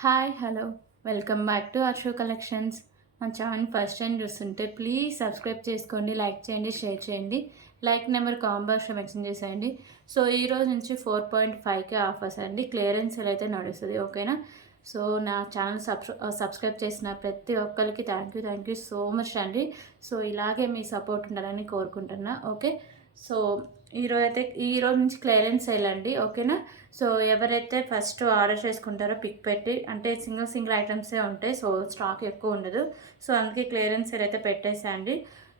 Hi hello welcome back to Arshu collections. మా channel first time చూస్తుంటే please subscribe చేసుకోండి, like చేయండి, షేర్ చేయండి. లైక్ నెంబర్ కామెంట్ బాక్స్లో మెన్షన్ చేసేయండి. సో ఈ రోజు నుంచి 4.5కే ఆఫర్స్ అండి, క్లియరెన్స్ సేల్ అయితే నడుస్తుంది. ఓకేనా? సో నా ఛానల్ సబ్స్క్రైబ్ చేసిన ప్రతి ఒక్కరికి థ్యాంక్ యూ సో మచ్ అండి. సో ఇలాగే మీ సపోర్ట్ ఉండాలని కోరుకుంటున్నా. ఓకే, సో ఈరోజు నుంచి క్లియరెన్స్ సేల్ అండి. ఓకేనా? సో ఎవరైతే ఫస్ట్ ఆర్డర్ చేసుకుంటారో పిక్ పెట్టి, అంటే సింగిల్ ఐటమ్సే ఉంటాయి, సో స్టాక్ ఎక్కువ ఉండదు. సో అందుకే క్లియరెన్స్ సేల్ అయితే పెట్టేసేయండి.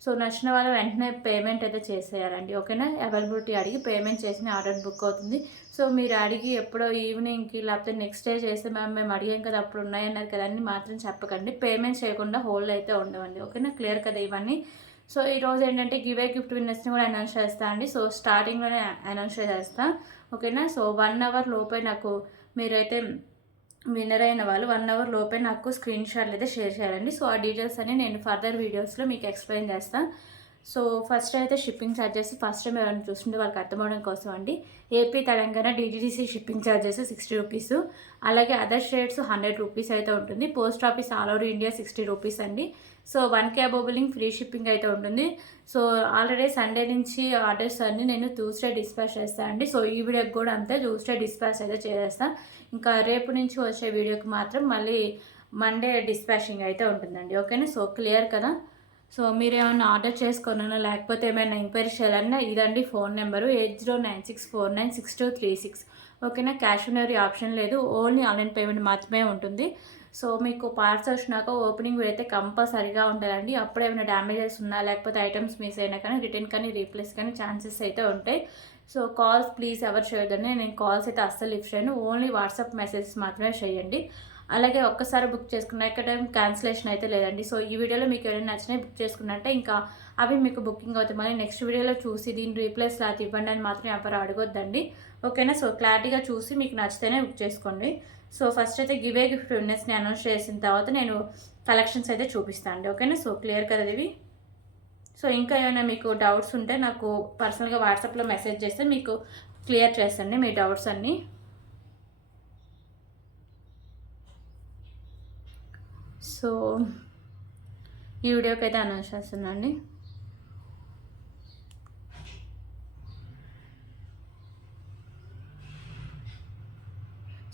సో నచ్చిన వాళ్ళు వెంటనే పేమెంట్ అయితే చేసేయాలండి. ఓకేనా? అవైలబిలిటీ అడిగి పేమెంట్ చేసిన ఆర్డర్ బుక్ అవుతుంది. సో మీరు అడిగి ఎప్పుడో ఈవినింగ్కి లేకపోతే నెక్స్ట్ డే చేస్తే మేము అడిగాం కదా, అప్పుడు ఉన్నాయన్నారు కదా అని మాత్రం చెప్పకండి. పేమెంట్ చేయకుండా హోల్డ్ అయితే ఉండవండి. ఓకేనా? క్లియర్ కదా ఇవన్నీ. సో ఈరోజు ఏంటంటే గిఫ్ట్ విన్నర్స్ని కూడా అనౌన్స్ చేస్తా అండి. సో స్టార్టింగ్లోనే అనౌన్స్ చేస్తా. ఓకేనా? సో 1 అవర్ లోపే నాకు మీరైతే విన్నర్ అయిన వాళ్ళు 1 అవర్ లోపే నాకు స్క్రీన్ షాట్లు అయితే షేర్ చేయాలండి. సో ఆ డీటెయిల్స్ అని నేను ఫర్దర్ వీడియోస్లో మీకు ఎక్స్ప్లెయిన్ చేస్తాను. సో ఫస్ట్ అయితే షిప్పింగ్ ఛార్జెస్ ఫస్ట్ టైం ఎవరైనా చూస్తుంటే వాళ్ళకి అర్థమవడం కోసం అండి. AP Telangana DTDC shipping charges 60 rupees, అలాగే అదర్ స్టేట్స్ 100 రూపీస్ అయితే ఉంటుంది. Post office all over India 60 rupees అండి. So 1K above billing free shipping అయితే ఉంటుంది. సో ఆల్రెడీ సండే నుంచి ఆర్డర్స్ అన్ని నేను ట్యూస్డే డిస్పాచ్ చేస్తాను అండి. సో ఈ వీడియోకి కూడా అంతే, ట్యూస్డే డిస్పాచ్ అయితే చేసేస్తాను. ఇంకా రేపు నుంచి వచ్చే వీడియోకి మాత్రం మళ్ళీ మండే డిస్పాచింగ్ అయితే ఉంటుందండి. ఓకేనా? సో క్లియర్ కదా? సో మీరు ఏమైనా ఆర్డర్ చేసుకున్నా లేకపోతే ఏమైనా ఎంక్వైరీ చేయాలన్నా ఇదండి ఫోన్ నెంబరు 8096496236. ఓకేనా? క్యాష్ ఆన్ డెలివరీ ఆప్షన్ లేదు, ఓన్లీ ఆన్లైన్ పేమెంట్ మాత్రమే ఉంటుంది. సో మీకు పార్సల్ వచ్చినాక ఓపెనింగ్ అయితే కంపల్సరీగా ఉండాలండి. అప్పుడు ఏమైనా డ్యామేజెస్ ఉన్నా లేకపోతే ఐటమ్స్ మిస్ అయినా కానీ రిటర్న్ కానీ రీప్లేస్ కానీ ఛాన్సెస్ అయితే ఉంటాయి. సో కాల్స్ ప్లీజ్ ఎవరు చేయొద్దండి. నేను కాల్స్ అయితే అస్సలు లిఫ్ట్ చేయను, ఓన్లీ వాట్సాప్ మెసేజెస్ మాత్రమే చేయండి. అలాగే ఒక్కసారి బుక్ చేసుకున్న టైం క్యాన్సిలేషన్ అయితే లేదండి. సో ఈ వీడియోలో మీకు ఎవరైనా నచ్చినాయి బుక్ చేసుకున్నట్టే ఇంకా అవి మీకు బుకింగ్ అవుతాయి. మళ్ళీ నెక్స్ట్ వీడియోలో చూసి దీని రీప్లేస్ లాగా ఇవ్వండి అని మాత్రం ఎవరు అడగొద్దండి. ఓకేనా? సో క్లారిటీగా చూసి మీకు నచ్చితేనే బుక్ చేసుకోండి. సో ఫస్ట్ అయితే గిఫ్ట్ విన్నర్స్ని అనౌన్స్ చేసిన తర్వాత నేను కలెక్షన్స్ అయితే చూపిస్తాను అండి. ఓకేనా? సో క్లియర్ కదా ఇవి. సో ఇంకా ఏమైనా మీకు డౌట్స్ ఉంటే నాకు పర్సనల్గా వాట్సాప్లో మెసేజ్ చేస్తే మీకు క్లియర్ చేస్తాండి మీ డౌట్స్ అన్నీ. సో ఈ వీడియోకి అయితే అనౌన్స్ చేస్తున్నాండి.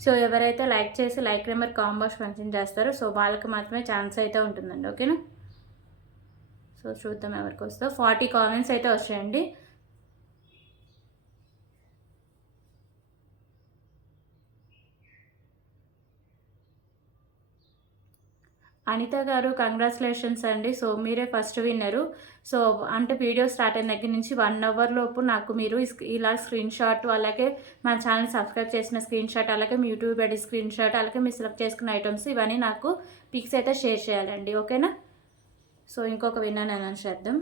సో ఎవరైతే లైక్ చేసి లైక్ నెంబర్ కాంబాక్స్ మెన్షన్ చేస్తారో సో వాళ్ళకి మాత్రమే ఛాన్స్ అయితే ఉంటుందండి. ఓకేనా? సో చూద్దాం ఎవరికి వస్తుందో. 40 కామెంట్స్ అయితే వచ్చాయండి. అనిత గారు కంగ్రాచులేషన్స్ అండి. సో మీరే ఫస్ట్ విన్నరు. సో అంటే వీడియో స్టార్ట్ అయిన దగ్గర నుంచి 1 అవర్ లోపు నాకు మీరు ఇలా స్క్రీన్ షాట్, అలాగే మన ఛానల్ సబ్స్క్రైబ్ చేసిన స్క్రీన్ షాట్, అలాగే మీ యూట్యూబ్ ఐడి స్క్రీన్ షాట్, అలాగే మీరు సెలెక్ట్ చేసుకున్న ఐటమ్స్ ఇవన్నీ నాకు పిక్స్ అయితే షేర్ చేయాలండి. ఓకేనా? సో ఇంకొక విన్నర్ అనౌన్స్ చేద్దాం.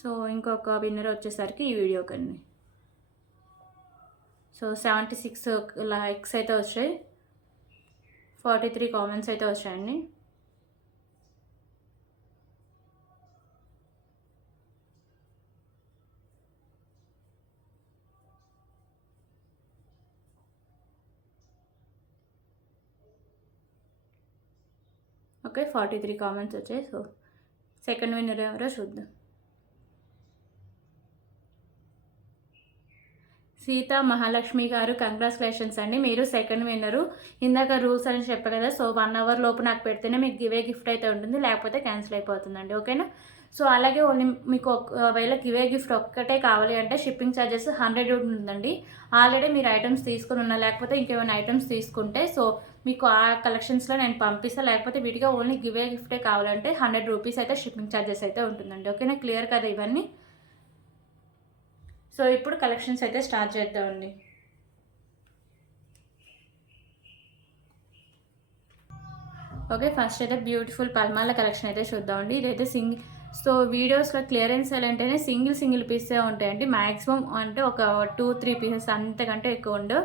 సో ఇంకొక విన్నర్ వచ్చేసరికి ఈ వీడియో కండి. సో 76 లైక్స్ అయితే వచ్చాయి, 43 కామెంట్స్ అయితే వచ్చాయండి. ఓకే, 43 కామెంట్స్ వచ్చాయి. సో సెకండ్ విన్నర్ ఎవరో చూద్దాం. సీతా మహాలక్ష్మి గారు కంగ్రాచులేషన్స్ అండి, మీరు సెకండ్ విన్నరు. ఇందాక రూల్స్ అని చెప్పారు కదా, సో 1 అవర్ లోపు నాకు పెడితేనే మీకు గిఫ్ట్ అయితే ఉంటుంది, లేకపోతే క్యాన్సిల్ అయిపోతుందండి. ఓకేనా? సో అలాగే ఓన్లీ మీకు ఒకవేళ గిఫ్ట్ ఒక్కటే కావాలి అంటే షిప్పింగ్ ఛార్జెస్ 100 ఉంటుందండి. ఆల్రెడీ మీరు ఐటమ్స్ తీసుకుని ఉన్నా లేకపోతే ఇంకేమైనా ఐటమ్స్ తీసుకుంటే సో మీకు ఆ కలెక్షన్స్లో నేను పంపిస్తాను. లేకపోతే వీటిగా ఓన్లీ గిఫ్టే కావాలంటే 100 రూపీస్ అయితే షిప్పింగ్ ఛార్జెస్ అయితే ఉంటుందండి. ఓకేనా? క్లియర్ కదా ఇవన్నీ. సో ఇప్పుడు కలెక్షన్స్ అయితే స్టార్ట్ చేద్దామండి. ఓకే, ఫస్ట్ అయితే బ్యూటిఫుల్ పల్మాల కలెక్షన్ అయితే చూద్దామండి. ఇదైతే సో వీడియోస్లో క్లియరెన్స్ అంటేనే సింగిల్ పీసే ఉంటాయండి. మ్యాక్సిమం అంటే ఒక 2-3 పీసెస్, అంతకంటే ఎక్కువ ఉండవు.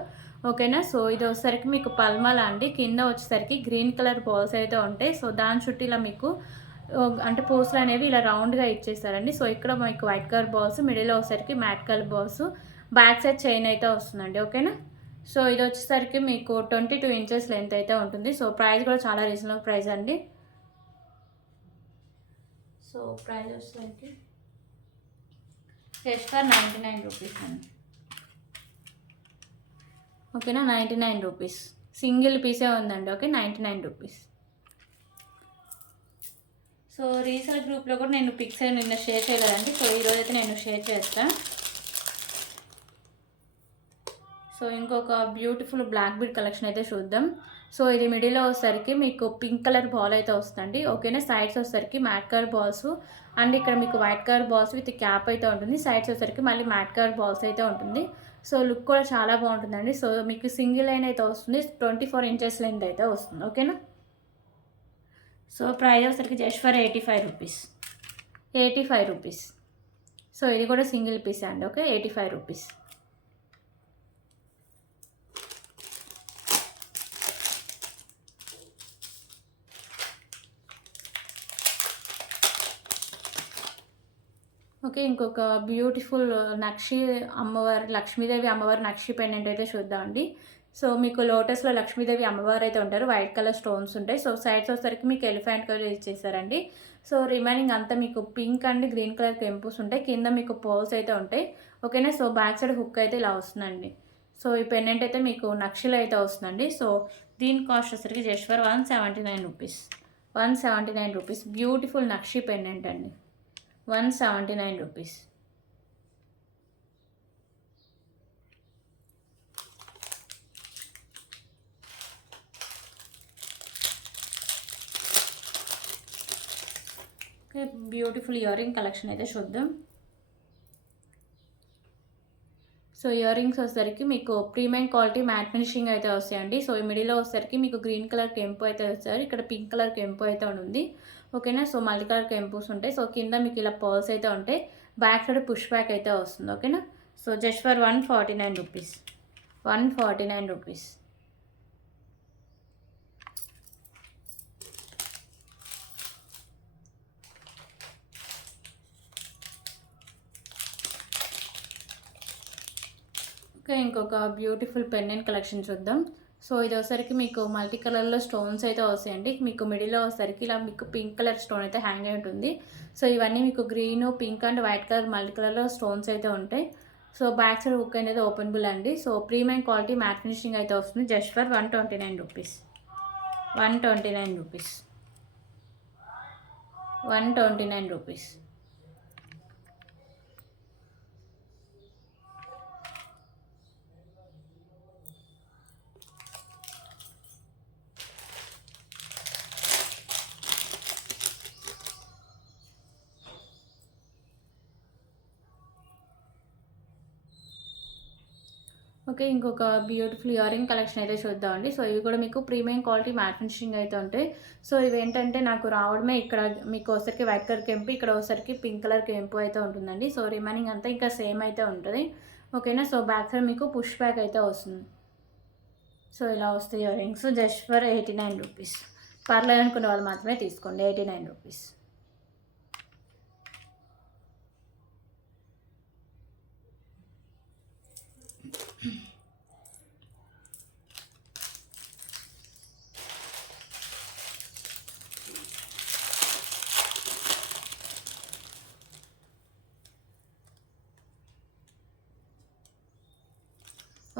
ఓకేనా? సో ఇది వచ్చేసరికి మీకు పల్మాల అండి. కింద వచ్చేసరికి గ్రీన్ కలర్ బాల్స్ అయితే ఉంటాయి. సో దాని చుట్టూ ఇలా మీకు అంటే పూసలు అనేవి ఇలా రౌండ్గా ఇచ్చేస్తారండి. సో ఇక్కడ మీకు వైట్ కలర్ బాల్స్, మిడిల్లో వచ్చేసరికి matte colour balls, back side chain అయితే వస్తుందండి. ఓకేనా. సో ఇది వచ్చేసరికి మీకు 22 ఇంచెస్ లెంత్ అయితే ఉంటుంది. సో ప్రైస్ కూడా చాలా రీజనబుల్ ప్రైస్ అండి. సో ప్రైస్ వచ్చేసరికి జస్ట్ ఫర్ 99 రూపీస్ అండి. ఓకేనా, 99 రూపీస్. సింగిల్ పీసే ఉందండి. Okay, 99 rupees. సో రీసేల్ గ్రూప్లో కూడా నేను పిక్స్ నిన్న షేర్ చేయలేదండి. సో ఈరోజు అయితే నేను షేర్ చేస్తాను. సో ఇంకొక బ్యూటిఫుల్ బ్లాక్ బీడ్ కలెక్షన్ అయితే చూద్దాం. సో ఇది మిడిల్లో వచ్చేసరికి మీకు పింక్ కలర్ బాల్ అయితే వస్తుందండి. ఓకేనా, సైడ్స్ వచ్చేసరికి మ్యాట్ కలర్ బాల్స్ అండ్ ఇక్కడ మీకు white colour balls with cap అయితే ఉంటుంది. సైడ్స్ వచ్చేసరికి మళ్ళీ మ్యాట్ కలర్ బాల్స్ అయితే ఉంటుంది. సో లుక్ కూడా చాలా బాగుంటుందండి. సో మీకు సింగిల్ లైన్ అయితే వస్తుంది, 24 ఇంచెస్ లెంత్ అయితే వస్తుంది. ఓకేనా. సో ప్రైస్ వచ్చేసరికి just for 85 rupees. 85 rupees. So ఇది కూడా సింగిల్ పీస్ అండి. Okay, 85 rupees. ఓకే, ఇంకొక బ్యూటిఫుల్ నక్షి అమ్మవారి, లక్ష్మీదేవి అమ్మవారి నక్షి పెండెంట్ అయితే చూద్దామండి. సో మీకు లోటస్లో లక్ష్మీదేవి అమ్మవారు అయితే ఉంటారు, వైట్ కలర్ స్టోన్స్ ఉంటాయి. సో సైడ్స్ వచ్చేసరికి మీకు ఎలిఫెంట్ కలర్ ఇచ్చేసారండి. సో రిమైనింగ్ అంతా మీకు పింక్ అండ్ గ్రీన్ కలర్ కెంపుస్ ఉంటాయి. కింద మీకు పోల్స్ అయితే ఉంటాయి. ఓకేనా. సో బ్యాక్ సైడ్ హుక్ అయితే ఇలా వస్తుందండి. సో ఈ పెండెంట్ అయితే మీకు నక్షిలో అయితే వస్తుందండి. సో దీని కాస్ట్ వచ్చేసరికి just for 179 rupees. 179 rupees. Beautiful nakshi pendant అండి. 179 rupees. Okay, beautiful ear ring collection అయితే చూద్దాం. సో ఇయర్ రింగ్స్ వచ్చేసరికి మీకు ప్రీమియం క్వాలిటీ మ్యాట్ ఫినిషింగ్ అయితే వస్తాయండి. సో ఈ మిడిల్లో వచ్చేసరికి మీకు గ్రీన్ కలర్ కెంపు అయితే వస్తారు. ఇక్కడ పింక్ కలర్ కెంపు అయితే ఉంది. ఓకేనా. సో మల్టీ కలర్ కెంపుస్ ఉంటాయి. సో కింద మీకు ఇలా పర్ల్స్ అయితే ఉంటాయి. బ్యాక్ సైడ్ పుష్ బ్యాక్ అయితే వస్తుంది. ఓకేనా. So just for 149 rupees. 149 rupees. Okay, ఇంకొక బ్యూటిఫుల్ పెండెంట్ కలెక్షన్ చూద్దాం. సో ఇది వచ్చేసరికి మీకు మల్టీ కలర్లో స్టోన్స్ అయితే వస్తాయండి. మీకు మిడిల్లో వచ్చేసరికి ఇలా మీకు పింక్ కలర్ స్టోన్ అయితే హ్యాంగ్ అయి ఉంటుంది. సో ఇవన్నీ మీకు green, pink and white colour multi కలర్లో స్టోన్స్ అయితే ఉంటాయి. సో బ్యాక్ సైడ్ హుక్ అనేది ఓపెనబుల్ అండి. So premium quality matte finishing అయితే వస్తుంది. Just for 129 rupees. 129 rupees. 129 rupees. Okay, ఇంకొక బ్యూటిఫుల్ ఇయర్ రింగ్ కలెక్షన్ అయితే చూద్దామండి. సో ఇవి కూడా మీకు ప్రీమియం క్వాలిటీ మ్యాట్ ఫినిషింగ్ అయితే ఉంటాయి. సో ఇవి ఏంటంటే నాకు రావడమే ఇక్కడ మీకు ఒకసారికి వైట్ కలర్ కెంపు, ఇక్కడ ఒకసారికి పింక్ కలర్ కెంపు అయితే ఉంటుందండి. సో రిమైనింగ్ అంతా ఇంకా సేమ్ అయితే ఉంటుంది. ఓకేనా. సో బ్యాక్ సైడ్ మీకు పుష్ బ్యాక్ అయితే వస్తుంది. సో ఇలా వస్తాయి ear rings. Just for 89 rupees. పర్లేదు అనుకునే వాళ్ళు మాత్రమే తీసుకోండి. 89 రూపీస్.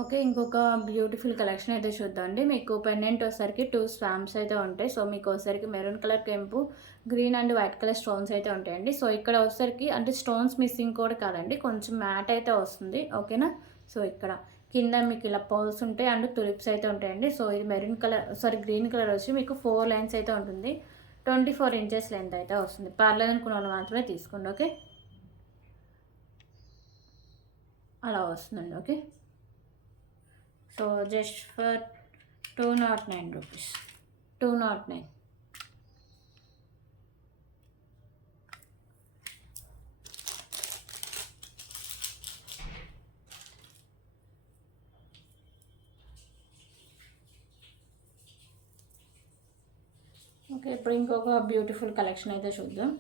ఓకే, ఇంకొక బ్యూటిఫుల్ కలెక్షన్ అయితే చూద్దామండి. మీకు పెండెంట్ వచ్చేసరికి 2 స్వామ్స్ అయితే ఉంటాయి. సో మీకు వచ్చేసరికి మెరూన్ కలర్ కెంపు, green and white colour stones అయితే ఉంటాయండి. సో ఇక్కడ వచ్చేసరికి అంటే స్టోన్స్ మిస్సింగ్ కూడా కాదండి, కొంచెం మ్యాట్ అయితే వస్తుంది. ఓకేనా. సో ఇక్కడ కింద మీకు ఇలా పర్ల్స్ ఉంటాయి అండ్ తులిప్స్ అయితే ఉంటాయండి. సో ఇది మెరూన్ కలర్ గ్రీన్ కలర్ వచ్చి మీకు 4 లైన్స్ అయితే ఉంటుంది. 24 ఇంచెస్ లెంత్ అయితే వస్తుంది. పర్లేదు అనుకున్న వాళ్ళు మాత్రమే తీసుకోండి. ఓకే, అలా వస్తుందండి. Okay. So just for 209 rupees. 209. Okay, ఇప్పుడు ఇంకొక బ్యూటిఫుల్ కలెక్షన్ అయితే చూద్దాం.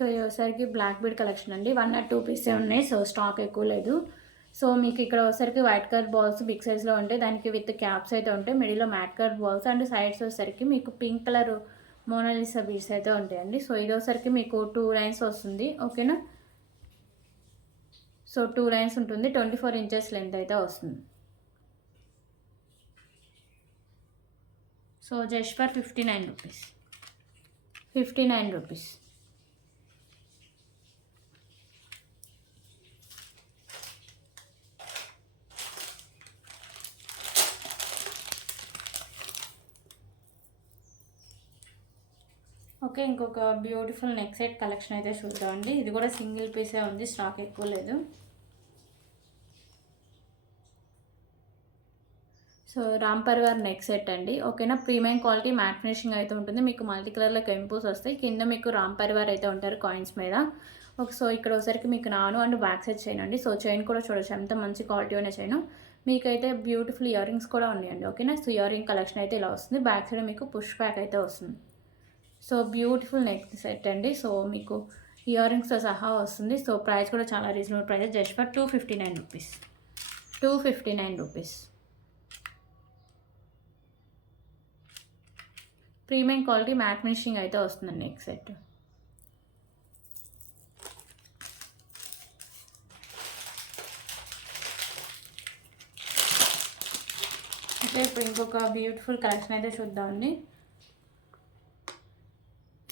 సో ఇది వచ్చేసరికి బ్లాక్ బీడ్ కలెక్షన్ అండి. 1 ఆర్ 2 పీసే ఉన్నాయి. సో స్టాక్ ఎక్కువ లేదు. సో మీకు ఇక్కడ వచ్చేసరికి వైట్ కలర్ బాల్స్ బిగ్ సైజ్లో ఉంటాయి. దానికి విత్ క్యాప్స్ అయితే ఉంటాయి. మిడిల్లో mat colour balls and sides వచ్చేసరికి మీకు పింక్ కలర్ మోనాలిసా బీడ్స్ అయితే ఉంటాయండి. సో ఇది వచ్చేసరికి మీకు 2 లైన్స్ వస్తుంది. ఓకేనా. సో 2 లైన్స్ ఉంటుంది. 24 ఇంచెస్ లెంత్ అయితే వస్తుంది. So just for 59 rupees. 59 rupees. Okay, ఇంకొక బ్యూటిఫుల్ నెక్ సెట్ కలెక్షన్ అయితే చూద్దామండి. ఇది కూడా సింగిల్ పీసే ఉంది, స్టాక్ ఎక్కువ లేదు. So Ram Parivar neck set అండి. ఓకేనా. ప్రీమియం క్వాలిటీ మ్యాట్ ఫినిషింగ్ అయితే ఉంటుంది. మీకు మల్టీ కలర్లో కెంపుస్ వస్తాయి. కింద మీకు రామ్ పరివార్ అయితే ఉంటారు కాయిన్స్ మీద. ఓకే, సో ఇక్కడ ఒకసారికి మీకు నాను అండ్ బ్యాక్ సైడ్ చైన్ అండి. సో చైన్ కూడా చూడొచ్చు ఎంత మంచి క్వాలిటీ ఉన్న చైన్. మీకైతే బ్యూటిఫుల్ ఇయర్ రింగ్స్ కూడా ఉన్నాయండి. ఓకేనా. సో ఇయర్ రింగ్ కలెక్షన్ అయితే ఇలా వస్తుంది. బ్యాక్ సైడ్ మీకు పుష్ బ్యాక్ అయితే వస్తుంది. సో బ్యూటిఫుల్ నెక్ సెట్ అండి. సో మీకు ఇయర్ రింగ్స్తో సహా వస్తుంది. సో ప్రైస్ కూడా చాలా reasonable price, just for 259 rupees. 259 rupees. Premium quality matte finishing అయితే వస్తుందండి నెక్ సెట్. అయితే ఇప్పుడు ఇంకొక బ్యూటిఫుల్ కలెక్షన్ అయితే చూద్దామండి.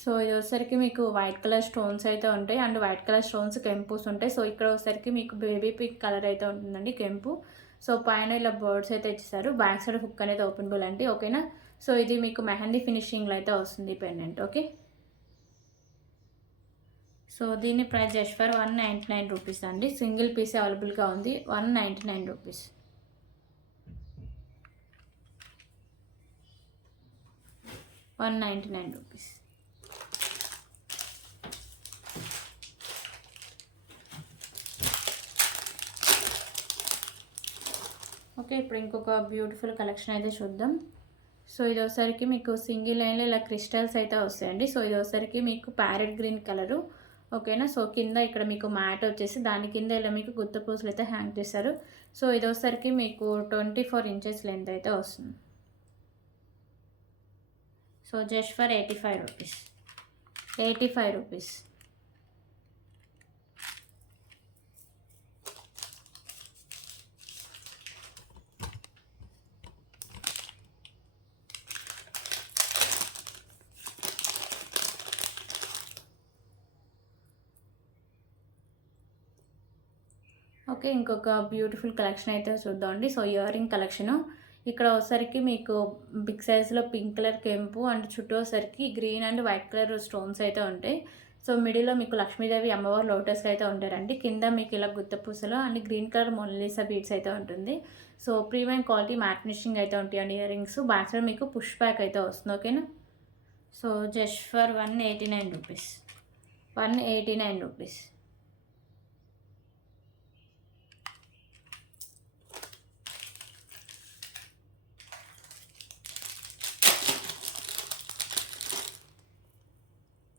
సో ఇది వచ్చేసరికి మీకు వైట్ కలర్ స్టోన్స్ అయితే ఉంటాయి అండ్ వైట్ కలర్ స్టోన్స్ కెంపుస్ ఉంటాయి. సో ఇక్కడ వచ్చేసరికి మీకు బేబీ పింక్ కలర్ అయితే ఉంటుందండి కెంపు. సో పైన ఇలా బర్డ్స్ అయితే ఇచ్చేసారు. బ్యాక్ సైడ్ హుక్ అనేది ఓపెనబుల్ అండి. ఓకేనా. సో ఇది మీకు మెహందీ ఫినిషింగ్లో అయితే వస్తుంది పెండెంట్. ఓకే. సో దీని ప్రైస్ జస్ట్ ఫర్ 199 రూపీస్ అండి. సింగిల్ పీస్ అవైలబుల్గా ఉంది. 199 రూపీస్. 199 రూపీస్. ఓకే, ఇప్పుడు ఇంకొక బ్యూటిఫుల్ కలెక్షన్ అయితే చూద్దాం. సో ఇది వచ్చేసరికి మీకు సింగిల్ లైన్లో ఇలా క్రిస్టల్స్ అయితే వస్తాయండి. సో ఇది వచ్చేసరికి మీకు ప్యారెట్ గ్రీన్ కలరు. ఓకేనా. సో కింద ఇక్కడ మీకు మ్యాట్ వచ్చేసి దాని కింద ఇలా మీకు గుత్త పూసలు అయితే హ్యాంగ్ చేస్తారు. సో ఇది వచ్చేసరికి మీకు 24 ఇంచెస్ లెంత్ అయితే వస్తుంది. So just for 85 rupees. 85 rupees. Okay, ఇంకొక బ్యూటిఫుల్ కలెక్షన్ అయితే చూద్దామండి. So ear ring collection. ఇక్కడ వచ్చేసరికి మీకు బిగ్ సైజ్లో పింక్ కలర్ కెంపు అండ్ చుట్టూ వచ్చేసరికి green and white colour stones అయితే ఉంటాయి. సో మిడిల్లో మీకు లక్ష్మీదేవి అమ్మవారు లోటస్ అయితే ఉంటారండి. కింద మీకు ఇలా గుత్తపూసలు and green colour Mona Lisa beads అయితే ఉంటుంది. So premium quality matte finishing అయితే ఉంటాయి అండి ఇయర్ రింగ్స్. బ్యాక్ సైడ్ మీకు పుష్ బ్యాక్ అయితే వస్తుంది. ఓకేనా. So just for 189 rupees. 189 rupees.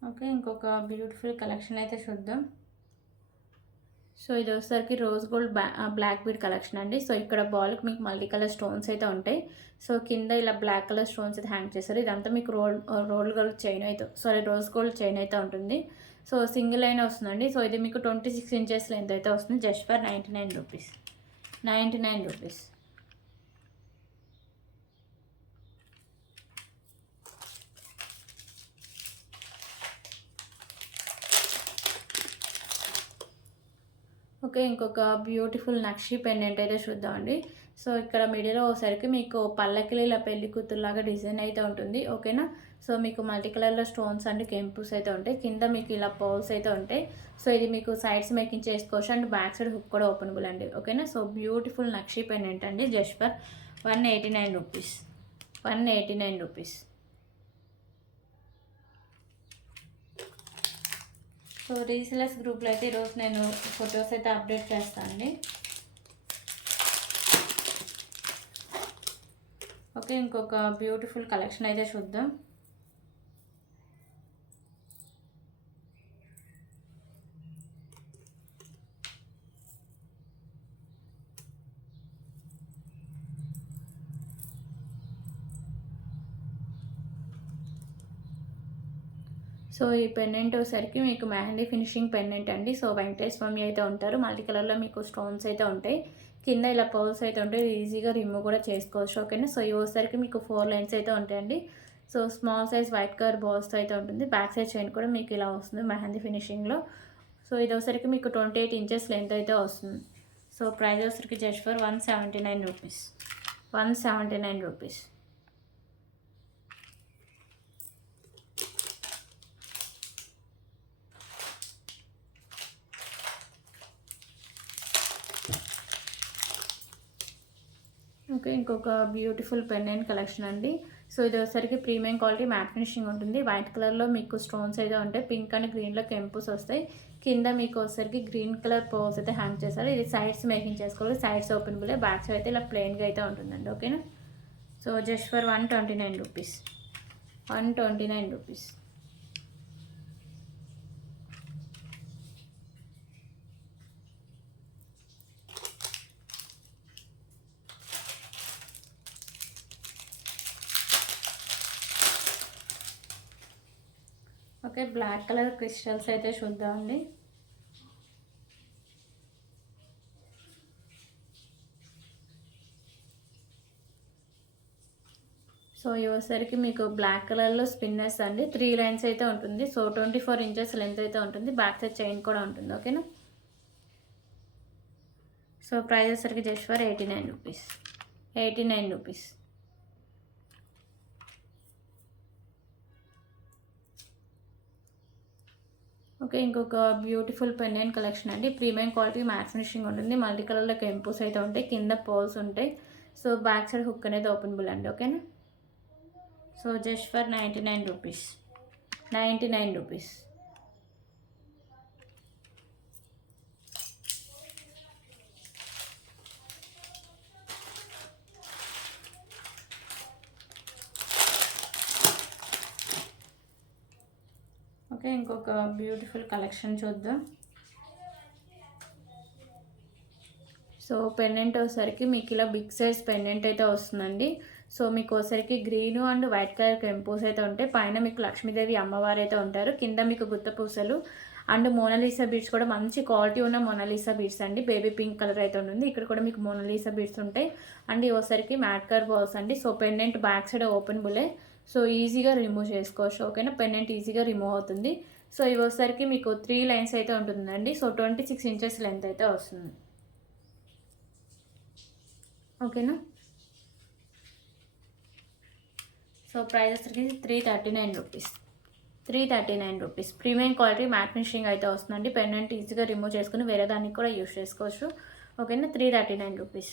Okay, ఇంకొక బ్యూటిఫుల్ కలెక్షన్ అయితే చూద్దాం. సో ఇది వచ్చేసరికి rose gold black bead collection అండి. సో ఇక్కడ బాల్కి మీకు మల్టీ కలర్ స్టోన్స్ అయితే ఉంటాయి. సో కింద ఇలా బ్లాక్ కలర్ స్టోన్స్ అయితే హ్యాంగ్ చేస్తారు. ఇదంతా మీకు రోల్ గోల్డ్ చైన్ అయితే రోజ్ గోల్డ్ చైన్ అయితే ఉంటుంది. సో సింగిల్ లైన్ వస్తుందండి. సో ఇది మీకు 26 ఇంచెస్ లెంత్ అయితే వస్తుంది. Just for 99 rupees. 99 rupees. Okay, ఇంకొక బ్యూటిఫుల్ నక్షి పెండెంట్ అయితే చూద్దామండి. సో ఇక్కడ మిడిల్లో ఒకసారికి మీకు పల్లకిలో ఇలా పెళ్లి కూతురులాగా డిజైన్ అయితే ఉంటుంది. ఓకేనా. సో మీకు మల్టీ కలర్లో స్టోన్స్ అండ్ కెంపుస్ అయితే ఉంటాయి. కింద మీకు ఇలా పౌల్స్ అయితే ఉంటాయి. సో ఇది మీకు సైడ్స్ మేకింగ్ చేసుకోవచ్చు అండ్ బ్యాక్ సైడ్ హుక్ కూడా ఓపెనబుల్ అండి. ఓకేనా. సో బ్యూటిఫుల్ నక్షి పెండెంట్ అండి. Just for 189 rupees. 189 rupees. So resellers గ్రూప్లో అయితే ఈరోజు నేను ఫొటోస్ అయితే అప్డేట్ చేస్తాను అండి. ఓకే, ఇంకొక బ్యూటిఫుల్ కలెక్షన్ అయితే చూద్దాం. సో ఈ పెండెంట్ వచ్చేసరికి మీకు మెహందీ ఫినిషింగ్ పెండెంట్ అండి. సో వెంకటేశ్వర స్వామి అయితే ఉంటారు, మల్టీ కలర్లో మీకు స్టోన్స్ అయితే ఉంటాయి, కింద ఇలా పర్ల్స్ అయితే ఉంటాయి, ఈజీగా రిమూవ్ కూడా చేసుకోవచ్చు. ఓకేనా. సో ఇవి వచ్చేసరికి మీకు 4 లైన్స్ అయితే ఉంటాయండి. So small size white colour బాల్స్తో అయితే ఉంటుంది. బ్యాక్ సైడ్ చైన్ కూడా మీకు ఇలా వస్తుంది మెహందీ ఫినిషింగ్లో. సో ఇది వచ్చేసరికి మీకు 28 ఇంచెస్ లెంత్ అయితే వస్తుంది. సో ప్రైస్ వచ్చేసరికి just for 179 rupees. 179 rupees. Okay, ఇంకొక బ్యూటిఫుల్ పెండెంట్ కలెక్షన్ అండి. సో ఇది వచ్చేసరికి ప్రీమియం క్వాలిటీ మ్యాట్ ఫినిషింగ్ ఉంటుంది. వైట్ కలర్లో మీకు స్టోన్స్ అయితే ఉంటాయి, పింక్ అండ్ గ్రీన్లో కెంపుస్ వస్తాయి, కింద మీకు వచ్చేసరికి గ్రీన్ కలర్ పర్ల్స్ అయితే హ్యాంగ్ చేస్తారు. ఇది సైడ్స్ మేకింగ్ చేసుకోవాలి, సైడ్స్ ఓపెనబుల్, బ్యాక్ సైడ్ అయితే ఇలా ప్లెయిన్గా అయితే ఉంటుందండి. ఓకేనా. So just for 129 rupees. 129 rupees. Okay, black colour crystals అయితే చూద్దామండి. సో ఇవసరికి మీకు బ్లాక్ కలర్లో స్పిన్నర్స్ అండి, 3 లైన్స్ అయితే ఉంటుంది. సో 24 ఇంచెస్ లెంత్ అయితే ఉంటుంది, బ్యాక్ సైడ్ చైన్ కూడా ఉంటుంది. ఓకేనా. సో ప్రైస్ వచ్చరికి just for 89 rupees. 89 rupees. Okay, ఇంకొక బ్యూటిఫుల్ పెండెంట్ కలెక్షన్ అండి. ప్రీమియం క్వాలిటీ మ్యాట్ ఫినిషింగ్ ఉంటుంది, మల్టీ కలర్లో కెంపుస్ అయితే ఉంటాయి, కింద పర్ల్స్ ఉంటాయి. సో బ్యాక్ సైడ్ హుక్ అనేది ఓపెనబుల్ అండి. ఓకేనా. So just for 99 rupees. 99 rupees. Okay, ఇంకొక బ్యూటిఫుల్ కలెక్షన్ చూద్దాం. సో పెండెంట్ వచ్చేసరికి మీకు ఇలా బిగ్ సైజ్ పెండెంట్ అయితే వస్తుందండి. సో మీకు వచ్చేసరికి గ్రీన్ అండ్ వైట్ కలర్ కెంపోస్ అయితే ఉంటాయి, పైన మీకు లక్ష్మీదేవి అమ్మవారు అయితే ఉంటారు, కింద మీకు గుత్త పూసలు అండ్ మోనాలిసా బీడ్స్ కూడా మంచి క్వాలిటీ ఉన్న మోనాలిసా బీడ్స్ అండి. బేబీ పింక్ కలర్ అయితే ఉంటుంది, ఇక్కడ కూడా మీకు మోనాలిసా బీడ్స్ ఉంటాయి. అండ్ ఇవి వచ్చేసరికి మ్యాట్ కలర్ బాల్స్ అండి. సో పెండెంట్ బ్యాక్ సైడ్ ఓపెనబులే, సో ఈజీగా రిమూవ్ చేసుకోవచ్చు. ఓకేనా. పెండెంట్ ఈజీగా రిమూవ్ అవుతుంది. సో ఇవి వచ్చేసరికి మీకు 3 లైన్స్ అయితే ఉంటుందండి. సో 26 ఇంచెస్ లెంత్ అయితే వస్తుంది. ఓకేనా. సో ప్రైస్ వచ్చరికి 339 rupees. 339 rupees. Premium quality matte finishing అయితే వస్తుందండి. పెండెంట్ ఈజీగా రిమూవ్ చేసుకుని వేరే దానికి కూడా యూస్ చేసుకోవచ్చు. ఓకేనా. 339 రూపీస్.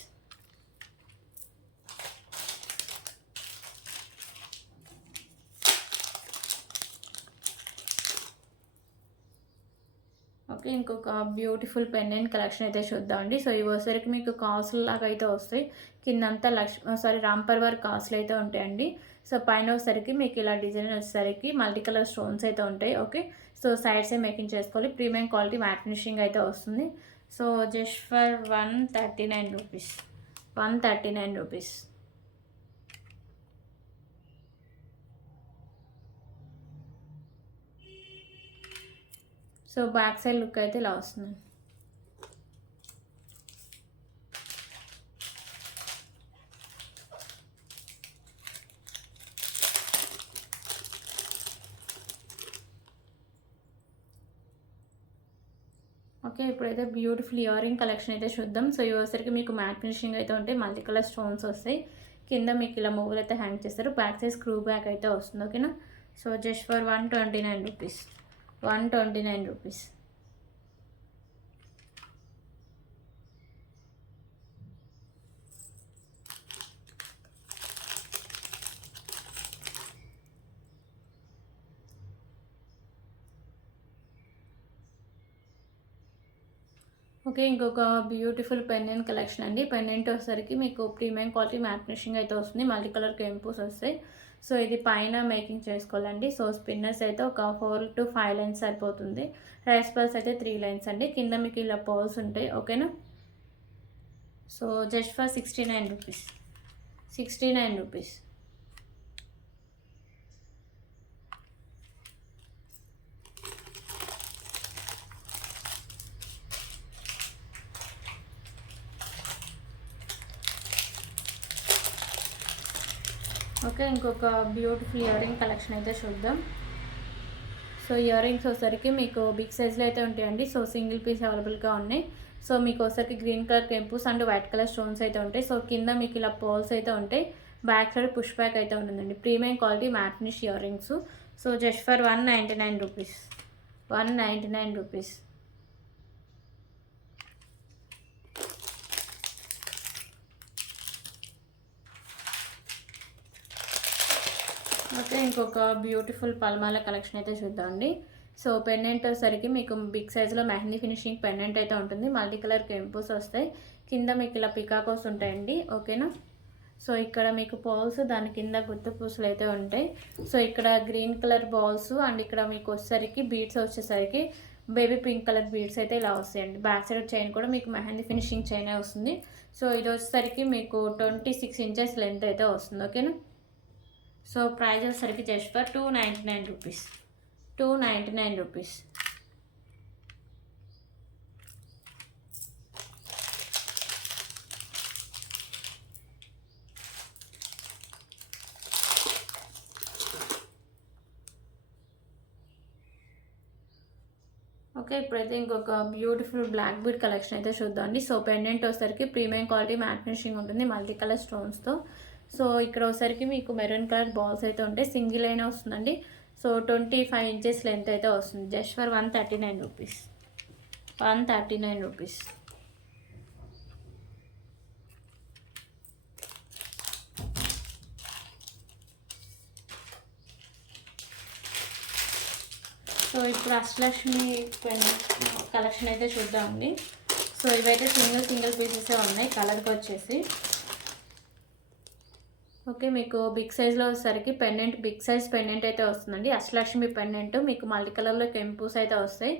ఓకే, ఇంకొక బ్యూటిఫుల్ పెండెంట్ కలెక్షన్ అయితే చూద్దామండి. సో ఇవి వచ్చేసరికి మీకు కాసులు లాగా అయితే వస్తాయి, కిందంతా రాంపర్ వర్క్ కాసులు అయితే ఉంటాయండి. సో పైన వచ్చేసరికి మీకు ఇలా డిజైన్ వచ్చేసరికి మల్టీ కలర్ స్టోన్స్ అయితే ఉంటాయి. ఓకే, సో సైడ్సే మేకింగ్ చేసుకోవాలి, ప్రీమియం క్వాలిటీ మ్యాట్ ఫినిషింగ్ అయితే వస్తుంది. So just for 139 rupees. 139 rupees. So back side look అయితే ఇలా వస్తుంది. ఓకే, ఇప్పుడైతే బ్యూటిఫుల్ ఇయర్ రింగ్ కలెక్షన్ అయితే చూద్దాం. సో ఇవసరికి మీకు మ్యాట్ ఫినిషింగ్ అయితే ఉంటాయి, మల్టీ కలర్ స్టోన్స్ వస్తాయి, కింద మీకు ఇలా మూవలు అయితే హ్యాంగ్ చేస్తారు, బ్యాక్ సైడ్ స్క్రూ బ్యాక్ అయితే వస్తుంది. ఓకేనా. So just for 129 rupees. 129 rupees. Okay, ఇంకొక బ్యూటిఫుల్ పెండెంట్ కలెక్షన్ అండి. పెండెంట్ వచ్చేసరికి మీకు ప్రీమియం క్వాలిటీ మ్యాట్ ఫినిషింగ్ అయితే వస్తుంది, మల్టీ కలర్ కెంపుస్ వస్తాయి. సో ఇది పైన మేకింగ్ చేసుకోవాలండి. సో స్పిన్నర్స్ అయితే ఒక 4 to 5 లైన్స్ సరిపోతుంది, రైస్ పల్స్ అయితే 3 లైన్స్ అండి, కింద మీకు ఇలా పర్ల్స్ ఉంటాయి. ఓకేనా. So just for 69 rupees. 69 rupees. Okay, ఇంకొక బ్యూటిఫుల్ ఇయర్ రింగ్ కలెక్షన్ అయితే చూద్దాం. సో ఇయర్ రింగ్స్ వచ్చేసరికి మీకు బిగ్ సైజ్లో అయితే ఉంటాయండి. సో సింగిల్ పీస్ అవైలబుల్గా ఉన్నాయి. సో మీకు వచ్చేసరికి గ్రీన్ కలర్ కెంపుస్ అండ్ వైట్ కలర్ స్టోన్స్ అయితే ఉంటాయి. సో కింద మీకు ఇలా పర్ల్స్ అయితే ఉంటాయి. బ్యాక్ సైడ్ పుష్ బ్యాక్ అయితే ఉంటుందండి. Premium quality mat finish ear rings. So just for 199 rupees. 199 rupees. Okay, ఇంకొక బ్యూటిఫుల్ పల్మాల కలెక్షన్ అయితే చూద్దామండి. సో పెండెంట్ వచ్చేసరికి మీకు బిగ్ సైజులో మెహందీ ఫినిషింగ్ పెండెంట్ అయితే ఉంటుంది. మల్టీ కలర్ కెంపుస్ వస్తాయి. కింద మీకు ఇలా పికాకోస్ ఉంటాయండి. ఓకేనా. సో ఇక్కడ మీకు బాల్స్, దాని కింద గుత్త పూసలు అయితే ఉంటాయి. సో ఇక్కడ గ్రీన్ కలర్ బాల్స్ అండ్ ఇక్కడ మీకు వచ్చేసరికి బీడ్స్ వచ్చేసరికి బేబీ పింక్ కలర్ బీడ్స్ అయితే ఇలా వస్తాయండి. బ్యాక్ సైడ్ చైన్ కూడా మీకు మెహందీ ఫినిషింగ్ చైన్ వస్తుంది. సో ఇది వచ్చేసరికి మీకు 26 ఇంచెస్ లెంత్ అయితే వస్తుంది. ఓకేనా. సో ప్రైస్ వచ్చేసరికి just for 299 rupees. 299 rupees. Okay, ఇప్పుడైతే ఇంకొక బ్యూటిఫుల్ బ్లాక్ బీడ్ కలెక్షన్ అయితే చూద్దామండి. సో పెండెంట్ వచ్చేసరికి ప్రీమియం క్వాలిటీ మ్యాట్ ఫినిషింగ్ ఉంటుంది మల్టీ కలర్ స్టోన్స్తో. సో ఇక్కడ వచ్చేసరికి మీకు మెరూన్ కలర్ బాల్స్ అయితే ఉంటాయి. సింగిల్ అయినా వస్తుందండి. సో 25 ఇంచెస్ లెంత్ అయితే వస్తుంది. Just for 139 rupees. 139 rupees. So ఇప్పుడు అష్టలక్ష్మి కలెక్షన్ అయితే చూద్దామండి. సో ఇవైతే సింగిల్ పీసెస్ ఉన్నాయి కలర్కి వచ్చేసి. ఓకే, మీకు బిగ్ సైజ్లో వచ్చేసరికి పెండెంట్ బిగ్ సైజ్ పెండెంట్ అయితే వస్తుందండి. అష్టలక్ష్మి పెండెంట్ మీకు మల్టీ కలర్లో కెంపుస్ అయితే వస్తాయి.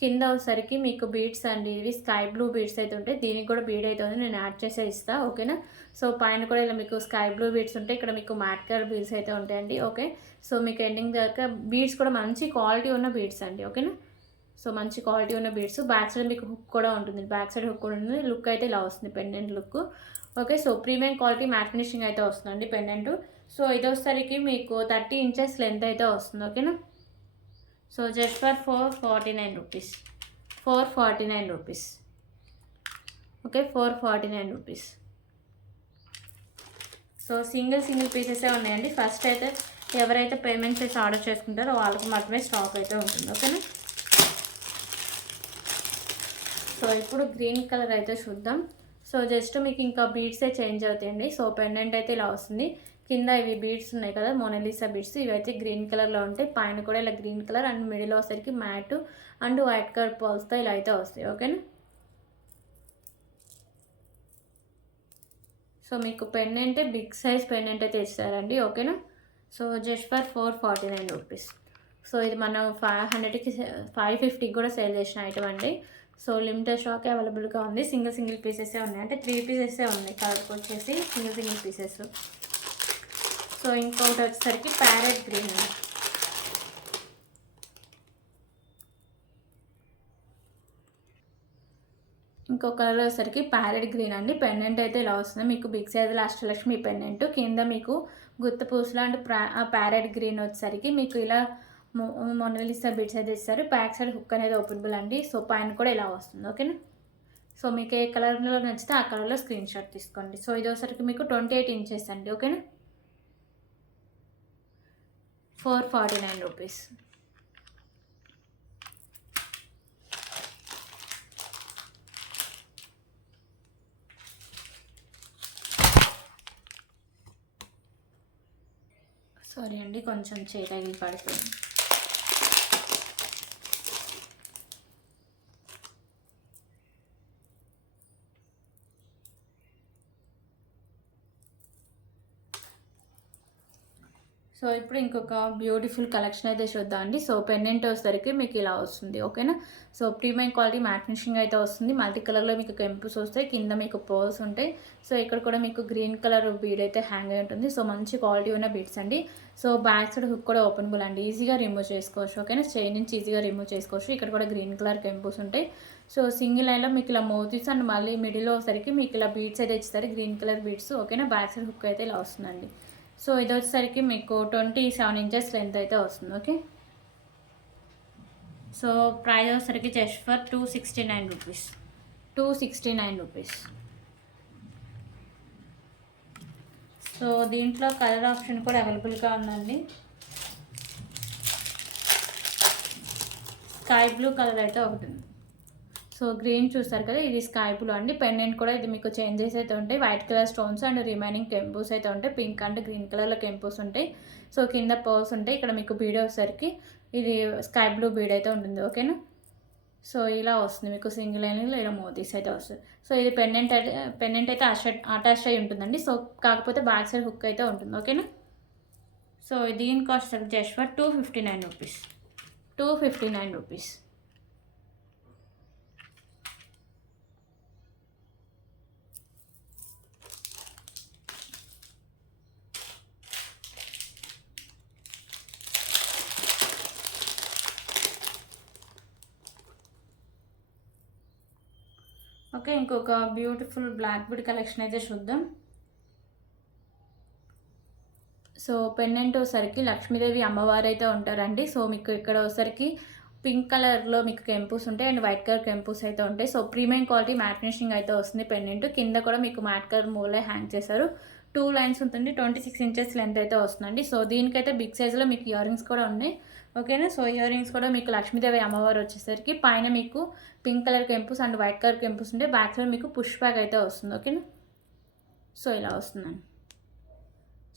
కింద వచ్చేసరికి మీకు బీడ్స్ అండి, ఇవి స్కై బ్లూ బీడ్స్ అయితే ఉంటాయి. దీనికి కూడా బీడ్ అయితే ఉంది, నేను యాడ్ చేసే ఇస్తాను. ఓకేనా. సో పైన కూడా ఇలా మీకు స్కై బ్లూ బీడ్స్ ఉంటాయి. ఇక్కడ మీకు మ్యాట్ కలర్ బీడ్స్ అయితే ఉంటాయండి. ఓకే, సో మీకు ఎండింగ్ దాకా బీడ్స్ కూడా మంచి క్వాలిటీ ఉన్న బీడ్స్ అండి. ఓకేనా. సో మంచి క్వాలిటీ ఉన్న బీడ్స్. బ్యాక్ సైడ్ మీకు హుక్ కూడా ఉంటుంది. బ్యాక్ సైడ్ హుక్ కూడా ఉంటుంది. లుక్ అయితే ఇలా వస్తుంది pendant look. Okay, so premium quality matte finishing అయితే వస్తుందండి పెండెంట్. సో ఇది వచ్చేసరికి మీకు 30 ఇంచెస్ లెంత్ అయితే వస్తుంది. ఓకేనా. So just for 449 rupees. 449 rupees. Okay, 449 rupees. So single పీసెసే ఉన్నాయండి. ఫస్ట్ అయితే ఎవరైతే పేమెంట్ చేసి ఆర్డర్ చేసుకుంటారో వాళ్ళకి మాత్రమే స్టాక్ అయితే ఉంటుంది. ఓకేనా. సో ఇప్పుడు గ్రీన్ కలర్ అయితే చూద్దాం. సో జస్ట్ మీకు ఇంకా బీడ్సే చేంజ్ అవుతాయండి. సో పెండెంట్ అయితే ఇలా వస్తుంది. కింద ఇవి బీడ్స్ ఉన్నాయి కదా, మోనాలిసా బీడ్స్, ఇవైతే గ్రీన్ కలర్లో ఉంటాయి. పైన కూడా ఇలా గ్రీన్ కలర్ అండ్ మిడిల్ వచ్చేసరికి మ్యాట్ అండ్ వైట్ కలర్ పాల్స్తో ఇలా అయితే వస్తాయి. ఓకేనా. సో మీకు పెండెంట్ బిగ్ సైజ్ పెండెంట్ అయితే ఇస్తారండి. ఓకేనా. So just for 449 rupees. So ఇది మనం 500కి 550కి కూడా సేల్ చేసిన ఐటమ్ అండి. సో లిమిటెడ్ స్టాక్ అవైలబుల్గా ఉంది. సింగిల్ పీసెసే ఉన్నాయి, అంటే 3 పీసెసే ఉన్నాయి కలర్కి వచ్చేసి సింగిల్ పీసెస్. సో ఇంకొకటి వచ్చేసరికి ప్యారెట్ గ్రీన్. ఇంకో కలర్ వచ్చేసరికి ప్యారెట్ గ్రీన్ అండి. పెండెంట్ అయితే ఇలా వస్తుంది మీకు బిగ్ సైజ్ అష్టలక్ష్మి పెండెంట్. కింద మీకు గుత్త పూసలు అండ్ ప్యారెట్ గ్రీన్ వచ్చేసరికి మీకు ఇలా మొనాలిసా బిట్స్ అయితే ఇస్తారు. బ్యాక్ సైడ్ హుక్ అనేది ఓపెనబుల్ అండి. సో పైన కూడా ఇలా వస్తుంది. ఓకేనా. సో మీకు ఏ కలర్లో నచ్చితే ఆ కలర్లో స్క్రీన్ షాట్ తీసుకోండి. సో ఇది వచ్చేసరికి మీకు 28 ఇంచెస్ అండి. ఓకేనా. 449 రూపీస్. సారీ అండి, కొంచెం చేయి తగిలి పడుతుంది. సో ఇప్పుడు ఇంకొక బ్యూటిఫుల్ కలెక్షన్ అయితే చూద్దాం అండి. సో పెండెంట్ వచ్చేసరికి మీకు ఇలా వస్తుంది. ఓకేనా. So premium quality matte finishing అయితే వస్తుంది. మల్టీ కలర్లో మీకు కెంపుస్ వస్తాయి. కింద మీకు పర్ల్స్ ఉంటాయి. సో ఇక్కడ కూడా మీకు గ్రీన్ కలర్ బీడ్ అయితే హ్యాంగ్ అయి ఉంటుంది. సో మంచి క్వాలిటీ ఉన్న బీడ్స్ అండి. సో బ్యాక్ సైడ్ హుక్ కూడా ఓపెనబుల్ అండి, ఈజీగా రిమూవ్ చేసుకోవచ్చు. ఓకేనా. చైన్ నుంచి ఈజీగా రిమూవ్ చేసుకోవచ్చు. ఇక్కడ కూడా గ్రీన్ కలర్ కెంపుస్ ఉంటాయి. సో సింగిల్ లైన్లో మీకు ఇలా మోతీస్ అండ్ మళ్ళీ మిడిల్లో వచ్చేసరికి మీకు ఇలా బీడ్స్ అయితే ఇస్తారు, గ్రీన్ కలర్ బీడ్స్. ఓకేనా. బ్యాక్ సైడ్ హుక్ అయితే ఇలా వస్తుందండి. సో ఇది వచ్చేసరికి మీకు 27 ఇంచెస్ లెంత్ అయితే వస్తుంది. ఓకే, సో ప్రైస్ వచ్చేసరికి just for 269 rupees. 269 rupees. So దీంట్లో కలర్ ఆప్షన్ కూడా అవైలబుల్గా ఉందండి. స్కై బ్లూ కలర్ అయితే ఒకటి ఉంది. సో గ్రీన్ చూస్తారు కదా, ఇది స్కై బ్లూ అండి. పెండెంట్ కూడా ఇది మీకు చేంజెస్ అయితే ఉంటాయి. White colour stones and remaining కెంపూస్ అయితే ఉంటాయి. పింక్ అండ్ గ్రీన్ కలర్లో కెంపూస్ ఉంటాయి. సో కింద పర్ల్స్ ఉంటాయి. ఇక్కడ మీకు బీడ్ వచ్చేసరికి ఇది స్కై బ్లూ బీడ్ అయితే ఉంటుంది. ఓకేనా, సో ఇలా వస్తుంది మీకు సింగిల్ లైన్లో ఇలా మోతీస్ అయితే వస్తుంది. సో ఇది పెండెంట్ అయితే అటాచ్ అయి ఉంటుందండి. సో కాకపోతే బ్యాక్ సైడ్ హుక్ అయితే ఉంటుంది. ఓకేనా, సో దీని cost just for 259 rupees. 259 rupees. Okay, ఇంకొక బ్యూటిఫుల్ బ్లాక్ బీడ్ కలెక్షన్ అయితే చూద్దాం. సో పెండెంట్ వచ్చేసరికి లక్ష్మీదేవి అమ్మవారు అయితే ఉంటారండి. సో మీకు ఇక్కడ వచ్చేసరికి పింక్ కలర్లో మీకు కెంపూస్ ఉంటాయి అండ్ వైట్ కలర్ కెంపూస్ అయితే ఉంటాయి. So premium quality matte finishing అయితే వస్తుంది. పెండెంట్ కింద కూడా మీకు మ్యాట్ కలర్ మూలే హ్యాంగ్ చేశారు. 2 లైన్స్ ఉంటుంది. 26 ఇంచెస్ లెంత్ అయితే వస్తుందండి. సో దీనికైతే బిగ్ సైజులో మీకు ఇయర్ రింగ్స్ కూడా ఉన్నాయి. ఓకేనా, సో ఇయర్ రింగ్స్ కూడా మీకు లక్ష్మీదేవి అమ్మవారు వచ్చేసరికి పైన మీకు పింక్ కలర్ కెంపూస్ అండ్ వైట్ కలర్ కెంపూస్ ఉంటాయి. బ్యాక్ సైడ్ మీకు పుష్ బ్యాక్ అయితే వస్తుంది. ఓకేనా, సో ఇలా వస్తుందండి.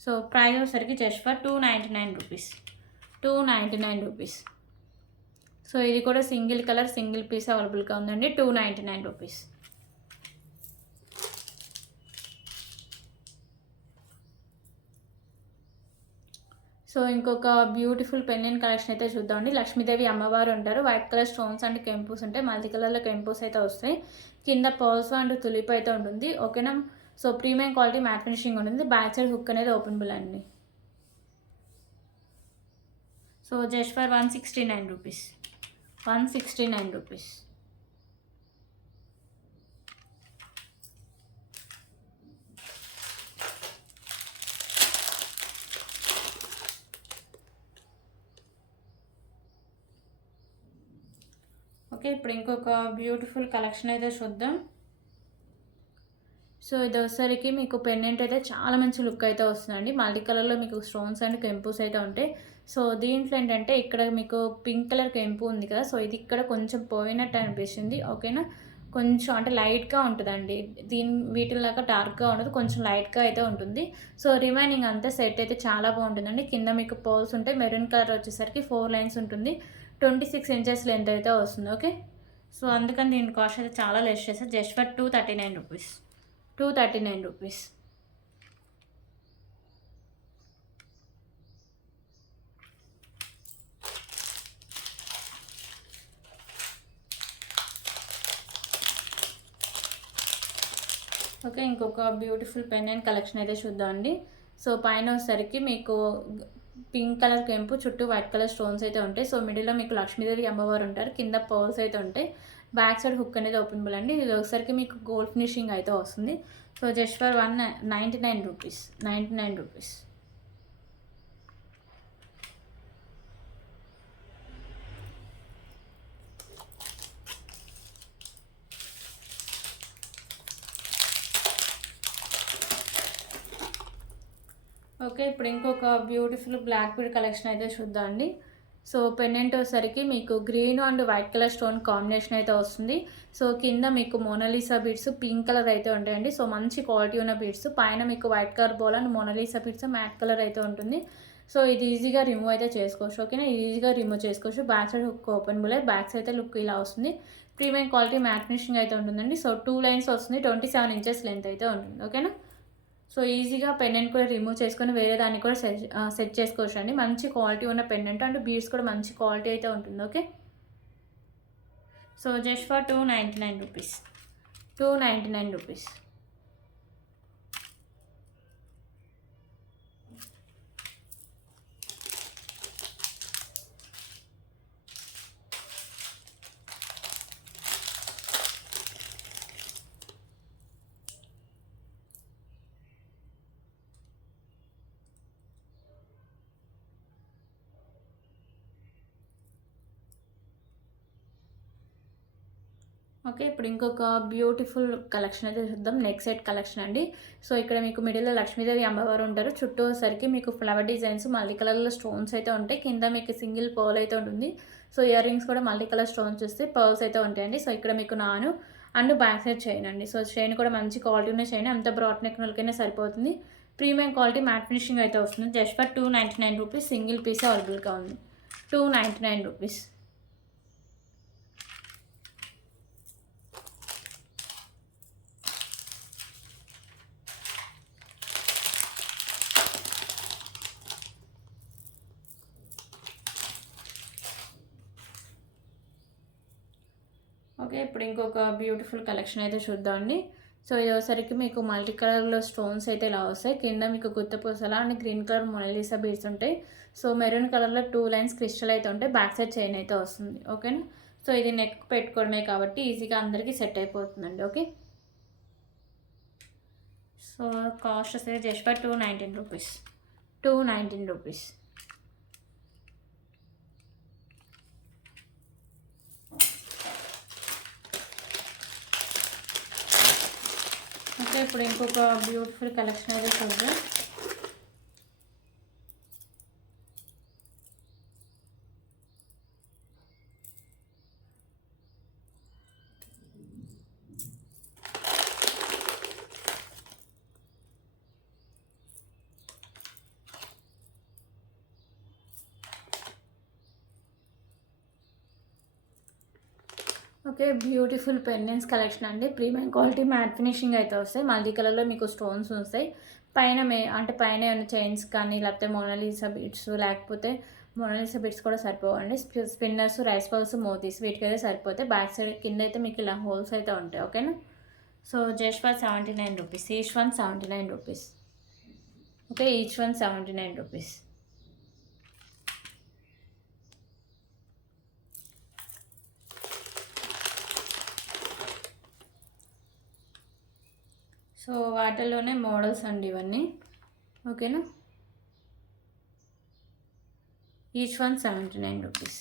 సో ప్రైస్ వచ్చేసరికి just for 299 rupees. 299 rupees. So ఇది కూడా సింగిల్ కలర్ సింగిల్ పీస్ అవైలబుల్గా ఉందండి. 299 రూపీస్. సో ఇంకొక బ్యూటిఫుల్ పెండెంట్ కలెక్షన్ అయితే చూద్దామండి. లక్ష్మీదేవి అమ్మవారు ఉంటారు. వైట్ కలర్ స్టోన్స్ అండ్ కెంపూస్ ఉంటాయి. మల్టీ కలర్లో కెంపూస్ అయితే వస్తాయి. కింద పర్ల్స్ అండ్ తులిప్ అయితే ఉంటుంది. ఓకేనా, so premium quality matte finishing ఉంటుంది. బ్యాక్ సైడ్ హుక్ అనేది ఓపెనబుల్ అండి. So just for 169 rupees. 169 rupees. Okay, ఇప్పుడు ఇంకొక బ్యూటిఫుల్ కలెక్షన్ అయితే చూద్దాం. సో ఇది వచ్చేసరికి మీకు పెండెంట్ అయితే చాలా మంచి లుక్ అయితే వస్తుందండి. మల్టీ కలర్లో మీకు స్టోన్స్ అండ్ కెంపూస్ అయితే ఉంటాయి. సో దీంట్లో ఏంటంటే ఇక్కడ మీకు పింక్ కలర్ కెంపు ఉంది కదా, సో ఇది ఇక్కడ కొంచెం పోయినట్టు అనిపిస్తుంది. ఓకేనా, కొంచెం అంటే లైట్గా ఉంటుందండి. వీటిలాగా డార్క్గా ఉండదు, కొంచెం లైట్గా అయితే ఉంటుంది. సో రిమైనింగ్ అంతా సెట్ అయితే చాలా బాగుంటుందండి. కింద మీకు పోల్స్ ఉంటాయి. మెరూన్ కలర్ వచ్చేసరికి 4 లైన్స్ ఉంటుంది. 26 ఇంచెస్ లెంత్ అయితే వస్తుంది. ఓకే, సో అందుకని దీని కాస్ట్ అయితే చాలా లెస్ చేస్తారు. Just for 239 rupees. 239 rupees. Okay, ఇంకొక బ్యూటిఫుల్ పెండెంట్ కలెక్షన్ అయితే చూద్దామండి. సో పైన వచ్చేసరికి మీకు పింక్ కలర్ కెంపు చుట్టూ వైట్ కలర్ స్టోన్స్ అయితే ఉంటాయి. సో మిడిల్లో మీకు లక్ష్మీదేవి అమ్మవారు ఉంటారు. కింద పర్ల్స్ అయితే ఉంటాయి. బ్యాక్ సైడ్ హుక్ అనేది ఓపెనబుల్ అండి. ఇది ఒకసారికి మీకు గోల్డ్ ఫినిషింగ్ అయితే వస్తుంది. So just for 199 rupees. 99 rupees. Okay, ఇప్పుడు ఇంకొక బ్యూటిఫుల్ బ్లాక్ బీడ్ కలెక్షన్ అయితే చూద్దామండి. సో పెండెంట్ వచ్చేసరికి మీకు green and white colour stone combination అయితే వస్తుంది. సో కింద మీకు మోనాలిసా బీడ్స్ పింక్ కలర్ అయితే ఉంటాయండి. సో మంచి క్వాలిటీ ఉన్న బీడ్స్. పైన మీకు white colour ball and Mona Lisa beads matte colour అయితే ఉంటుంది. సో ఇది ఈజీగా రిమూవ్ అయితే చేసుకోవచ్చు. ఓకేనా, ఈజీగా రిమూవ్ చేసుకోవచ్చు. Back side hook open bull. Back side అయితే లుక్ ఇలా వస్తుంది. ప్రీమియం క్వాలిటీ మ్యాట్ ఫినిషింగ్ అయితే ఉంటుందండి. సో 2 లైన్స్ వస్తుంది. 27 ఇంచెస్ లెంత్ అయితే ఉంటుంది. ఓకేనా, సో ఈజీగా పెండెంట్ కూడా రిమూవ్ చేసుకొని వేరే దాన్ని కూడా సెట్ చేసుకోవచ్చు అండి. మంచి క్వాలిటీ ఉన్న పెండెంట్ అండ్ బీడ్స్ కూడా మంచి క్వాలిటీ అయితే ఉంటుంది. Okay, so just for 299 rupees. 299 rupees. Okay. ఇప్పుడు ఇంకొక బ్యూటిఫుల్ కలెక్షన్ అయితే చూద్దాం. నెక్ సెట్ కలెక్షన్ అండి. సో, ఇక్కడ మీకు మిడిల్‌లో లక్ష్మీదేవి అమ్మవారు ఉంటారు. చుట్టూ వచ్చేసరికి మీకు ఫ్లవర్ డిజైన్స్ మల్టీ కలర్‌లో స్టోన్స్ అయితే ఉంటాయి. కింద మీకు సింగిల్ పర్ల్ అయితే ఉంటుంది. సో, ఇయర్ రింగ్స్ కూడా మల్టీ కలర్ స్టోన్స్ వస్తాయి. పర్ల్స్ అయితే ఉంటాయండి. సో, ఇక్కడ మీకు నాను అండ్ బ్యాక్ సైడ్ చైన్ అండి. సో, చైన్ కూడా మంచి క్వాలిటీ ఉన్న చైన్. అంత బ్రాడ్ నెక్ వాళ్ళకైనా సరిపోతుంది. ప్రీమియం క్వాలిటీ మ్యాట్ ఫినిషింగ్ అయితే వస్తుంది. Just for 299 rupees single piece అవైలబుల్‌గా ఉంది. 299 రూపీస్. ఓకే. ఇప్పుడు ఇంకొక బ్యూటిఫుల్ కలెక్షన్ అయితే చూద్దామండి. సో, ఇది వచ్చేసరికి మీకు మల్టీ కలర్‌లో స్టోన్స్ అయితే ఇలా వస్తాయి. కింద మీకు గుత్త పూసల and green colour Mona Lisa beads ఉంటాయి. సో, మెరూన్ కలర్‌లో 2 లైన్స్ క్రిస్టల్ అయితే ఉంటాయి. బ్యాక్ సైడ్ చైన్ అయితే వస్తుంది. ఓకేనా. సో, ఇది నెక్ పెట్టుకోవడమే కాబట్టి ఈజీగా అందరికీ సెట్ అయిపోతుందండి. ఓకే. సో, కాస్ట్ వస్తే just for 219 rupees. 219 rupees. Okay. ఇప్పుడు ఇంకొక బ్యూటిఫుల్ కలెక్షన్ అయితే చూద్దాం. ఓకే. బ్యూటిఫుల్ పెండెంట్స్ కలెక్షన్ అండి. ప్రీమియం క్వాలిటీ మ్యాట్ ఫినిషింగ్ అయితే వస్తాయి. మల్టీ కలర్‌లో మీకు స్టోన్స్ వస్తాయి. పైన అంటే పైన ఏమైనా చైన్స్ కానీ లేకపోతే మోనాలిసా బీడ్స్ లేకపోతే మోనాలిసా బీడ్స్ కూడా సరిపోవండి. స్పిన్నర్స్, రైస్ పర్ల్స్, మోతీస్ వీటికైతే సరిపోతాయి. బ్యాక్ సైడ్ కింద అయితే మీకు ఇలా హోల్స్ అయితే ఉంటాయి. ఓకేనా. So, just for 79 rupees. Each one 79 rupees. Okay. Each one 79 rupees. So, వాటిల్లోనే మోడల్స్ అండి ఇవన్నీ. ఓకేనా. Each one 79 rupees.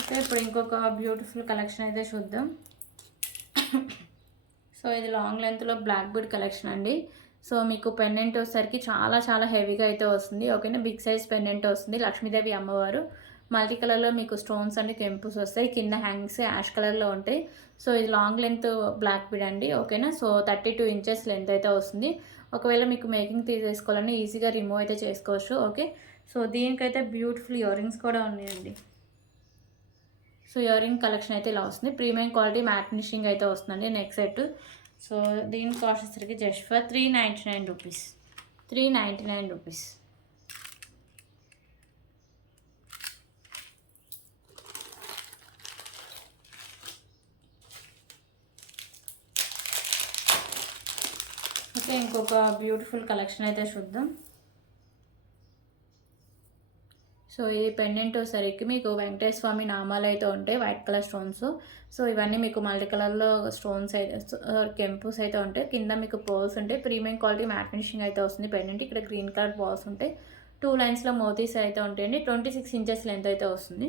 ఓకే. ఇప్పుడు ఇంకొక బ్యూటిఫుల్ కలెక్షన్ అయితే చూద్దాం. సో, ఇది లాంగ్ లెంత్‌లో బ్లాక్ బీడ్ కలెక్షన్ అండి. సో, మీకు పెండెంట్ వచ్చేసరికి చాలా చాలా హెవీగా అయితే వస్తుంది. ఓకేనా. బిగ్ సైజ్ పెండెంట్ వస్తుంది. లక్ష్మీదేవి అమ్మవారు మల్టీ కలర్‌లో మీకు స్టోన్స్ అండ్ కెంపుస్ వస్తాయి. కింద హ్యాంగ్స్ యాష్ కలర్‌లో ఉంటాయి. సో, ఇది లాంగ్ లెంత్ బ్లాక్ బీడ్ అండి. ఓకేనా. సో, 32 ఇంచెస్ లెంత్ అయితే వస్తుంది. ఒకవేళ మీకు మేకింగ్ తీసేసుకోవాలని ఈజీగా రిమూవ్ అయితే చేసుకోవచ్చు. ఓకే. సో, దీనికైతే బ్యూటిఫుల్ ఇయర్ రింగ్స్ కూడా ఉన్నాయండి. సో, ఇయర్ రింగ్ కలెక్షన్ అయితే ఇలా వస్తుంది. ప్రీమియం క్వాలిటీ మ్యాట్ ఫినిషింగ్ అయితే వస్తుందండి నెక్ సెట్. సో, దీని కాస్ట్ వచ్చేసరికి just for 399 rupees. 399 rupees. Okay. ఇంకొక బ్యూటిఫుల్ కలెక్షన్ అయితే చూద్దాం. సో, ఈ పెండెంట్ వచ్చేసరికి మీకు వెంకటేశ్వర స్వామి నామాలు అయితే ఉంటాయి. White colour stones. సో, ఇవన్నీ మీకు మల్టీ కలర్‌లో స్టోన్స్ అయితే కెంపుస్ అయితే ఉంటాయి. కింద మీకు పర్ల్స్ ఉంటాయి. ప్రీమియం క్వాలిటీ మ్యాట్ ఫినిషింగ్ అయితే వస్తుంది పెండెంట్. ఇక్కడ గ్రీన్ కలర్ బాల్స్ ఉంటాయి. 2 లైన్స్‌లో మోతీస్ అయితే ఉంటాయండి. 26 ఇంచెస్ లెంత్ అయితే వస్తుంది.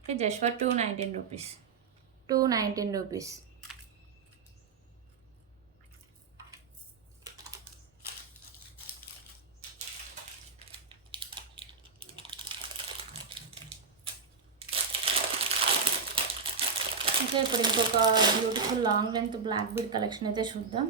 Okay. Just for 219 rupees. 219 rupees. Okay. ఇప్పుడు ఇంకొక beautiful long length black bead collection అయితే చూద్దాం.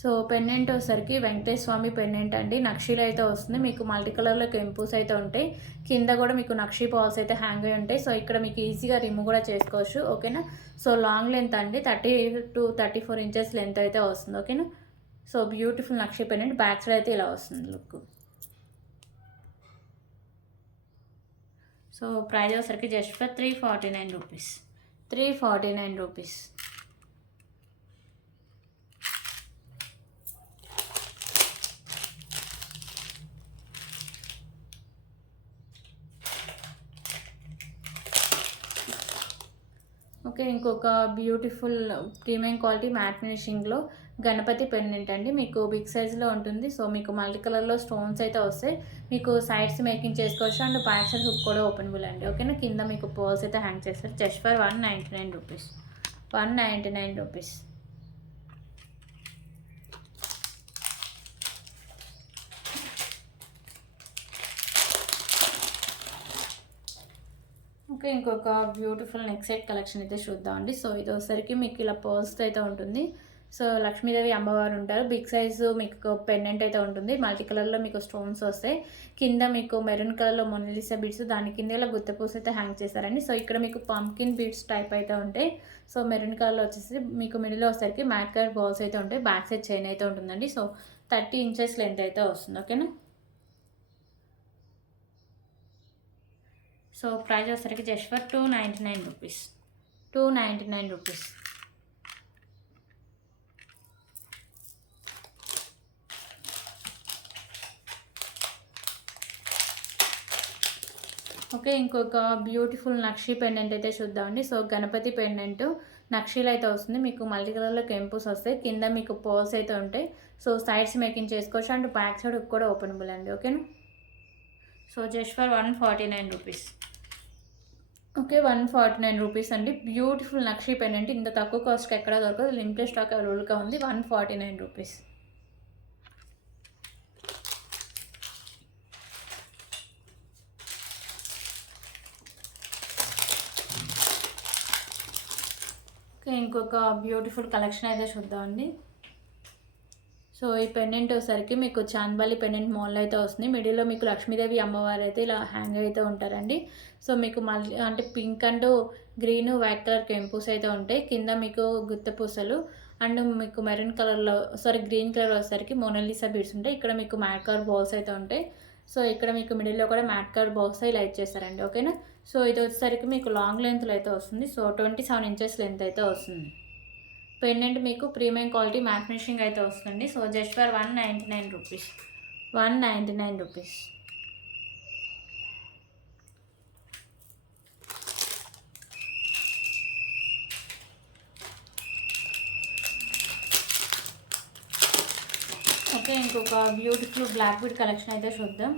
సో, పెండెంట్ వచ్చేసరికి వెంకటేశ్వర స్వామి పెండెంట్ అండి. నక్షీలు అయితే వస్తుంది. మీకు మల్టీ కలర్‌లో కెంపుస్ అయితే ఉంటాయి. కింద కూడా మీకు నక్షీ బాల్స్ అయితే హ్యాంగ్ అయి ఉంటాయి. సో, ఇక్కడ మీకు ఈజీగా రిమూవ్ కూడా చేసుకోవచ్చు. ఓకేనా. సో, లాంగ్ లెంత్ అండి. 30-34 ఇంచెస్ లెంత్ అయితే వస్తుంది. ఓకేనా. సో, బ్యూటిఫుల్ నక్షీ పెండెంట్. బ్యాక్ సైడ్ అయితే ఇలా వస్తుంది లుక్. సో, ప్రైస్ వచ్చేసరికి just for 349 rupees. 349 rupees. Okay, ఇంకొక బ్యూటిఫుల్ ప్రీమియం క్వాలిటీ మ్యాట్ ఫినిషింగ్లో గణపతి పెండెంట్ అండి. మీకు బిగ్ సైజ్లో ఉంటుంది. సో మీకు మల్టీ కలర్లో స్టోన్స్ అయితే వస్తాయి. మీకు సైడ్స్ మేకింగ్ చేసుకోవచ్చు అండ్ బ్యాక్ సైడ్ హుక్ కూడా ఓపెనబుల్ అండి. ఓకేనా, కింద మీకు పర్ల్స్ అయితే హ్యాంగ్ చేస్తారు. Just for 199 rupees. 199 rupees. Okay, ఇంకొక బ్యూటిఫుల్ నెక్ సెట్ కలెక్షన్ అయితే చూద్దామండి. సో ఇది వచ్చేసరికి మీకు ఇలా పర్ల్స్తో అయితే ఉంటుంది. సో లక్ష్మీదేవి అమ్మవారు ఉంటారు. బిగ్ సైజు మీకు పెండెంట్ అయితే ఉంటుంది. మల్టీ కలర్లో మీకు స్టోన్స్ వస్తాయి. కింద మీకు మెరూన్ కలర్లో మొనాలిసా బీడ్స్, దాని కింద ఇలా గుత్తపూస అయితే హ్యాంగ్ చేశారండి. సో ఇక్కడ మీకు పంకిన్ బీడ్స్ టైప్ అయితే ఉంటాయి. సో మెరూన్ కలర్లో వచ్చేసి మీకు మిడిల్లో వచ్చేసరికి మ్యాట్ కలర్ బాల్స్ అయితే ఉంటాయి. బ్యాక్ సైడ్ చైన్ అయితే ఉంటుందండి. సో 30 ఇంచెస్ లెంత్ అయితే వస్తుంది. ఓకేనా, సో ప్రైస్ వచ్చేసరికి just for 299 rupees. 299 rupees. Okay, ఇంకొక బ్యూటిఫుల్ నక్షి పెండెంట్ అయితే చూద్దామండి. సో గణపతి పెండెంట్ నక్షీలు అయితే వస్తుంది. మీకు మల్టీ కలర్లో కెంపుస్ వస్తాయి. కింద మీకు పర్ల్స్ అయితే ఉంటాయి. సో సైడ్స్ మేకింగ్ చేసుకోవచ్చు అండ్ బ్యాక్ సైడ్ కూడా ఓపెనబుల్ అండి. ఓకేనా, so just for 149 rupees. Okay, 149 rupees అండి. బ్యూటిఫుల్ నక్షి పెండెంట్ ఇంత తక్కువ కాస్ట్కి ఎక్కడ దొరకదు. లిమిటెడ్ స్టాక్ అవైలబుల్గా ఉంది. 149 రూపీస్. ఓకే, ఇంకొక బ్యూటిఫుల్ కలెక్షన్ అయితే చూద్దామండి. సో ఈ పెండెంట్ వచ్చేసరికి మీకు చాంద్బాలి పెండెంట్ మోడల్ అయితే వస్తుంది. మిడిల్లో మీకు లక్ష్మీదేవి అమ్మవారు అయితే ఇలా హ్యాంగ్ అయితే ఉంటారండి. సో మీకు మళ్ళీ అంటే pink and green white colour కెంపుస్ అయితే ఉంటాయి. కింద మీకు గుత్తపూసలు అండ్ మీకు మెరూన్ కలర్లో గ్రీన్ కలర్ వచ్చేసరికి మొనాలిసా బీడ్స్ ఉంటాయి. ఇక్కడ మీకు మ్యాట్ కలర్ బాల్స్ అయితే ఉంటాయి. సో ఇక్కడ మీకు మిడిల్లో కూడా మ్యాట్ కలర్ బాల్స్ ఇలా ఇచ్చేస్తారండి. ఓకేనా, సో ఇది వచ్చేసరికి మీకు లాంగ్ లెంత్లో అయితే వస్తుంది. సో 27 ఇంచెస్ లెంత్ అయితే వస్తుంది. పెండెంట్ మీకు ప్రీమియం క్వాలిటీ మ్యాట్ ఫినిషింగ్ అయితే వస్తుంది. So just for 199 rupees. 199 rupees. Okay, ఇంకొక బ్యూటిఫుల్ బ్లాక్ బీడ్ కలెక్షన్ అయితే చూద్దాం.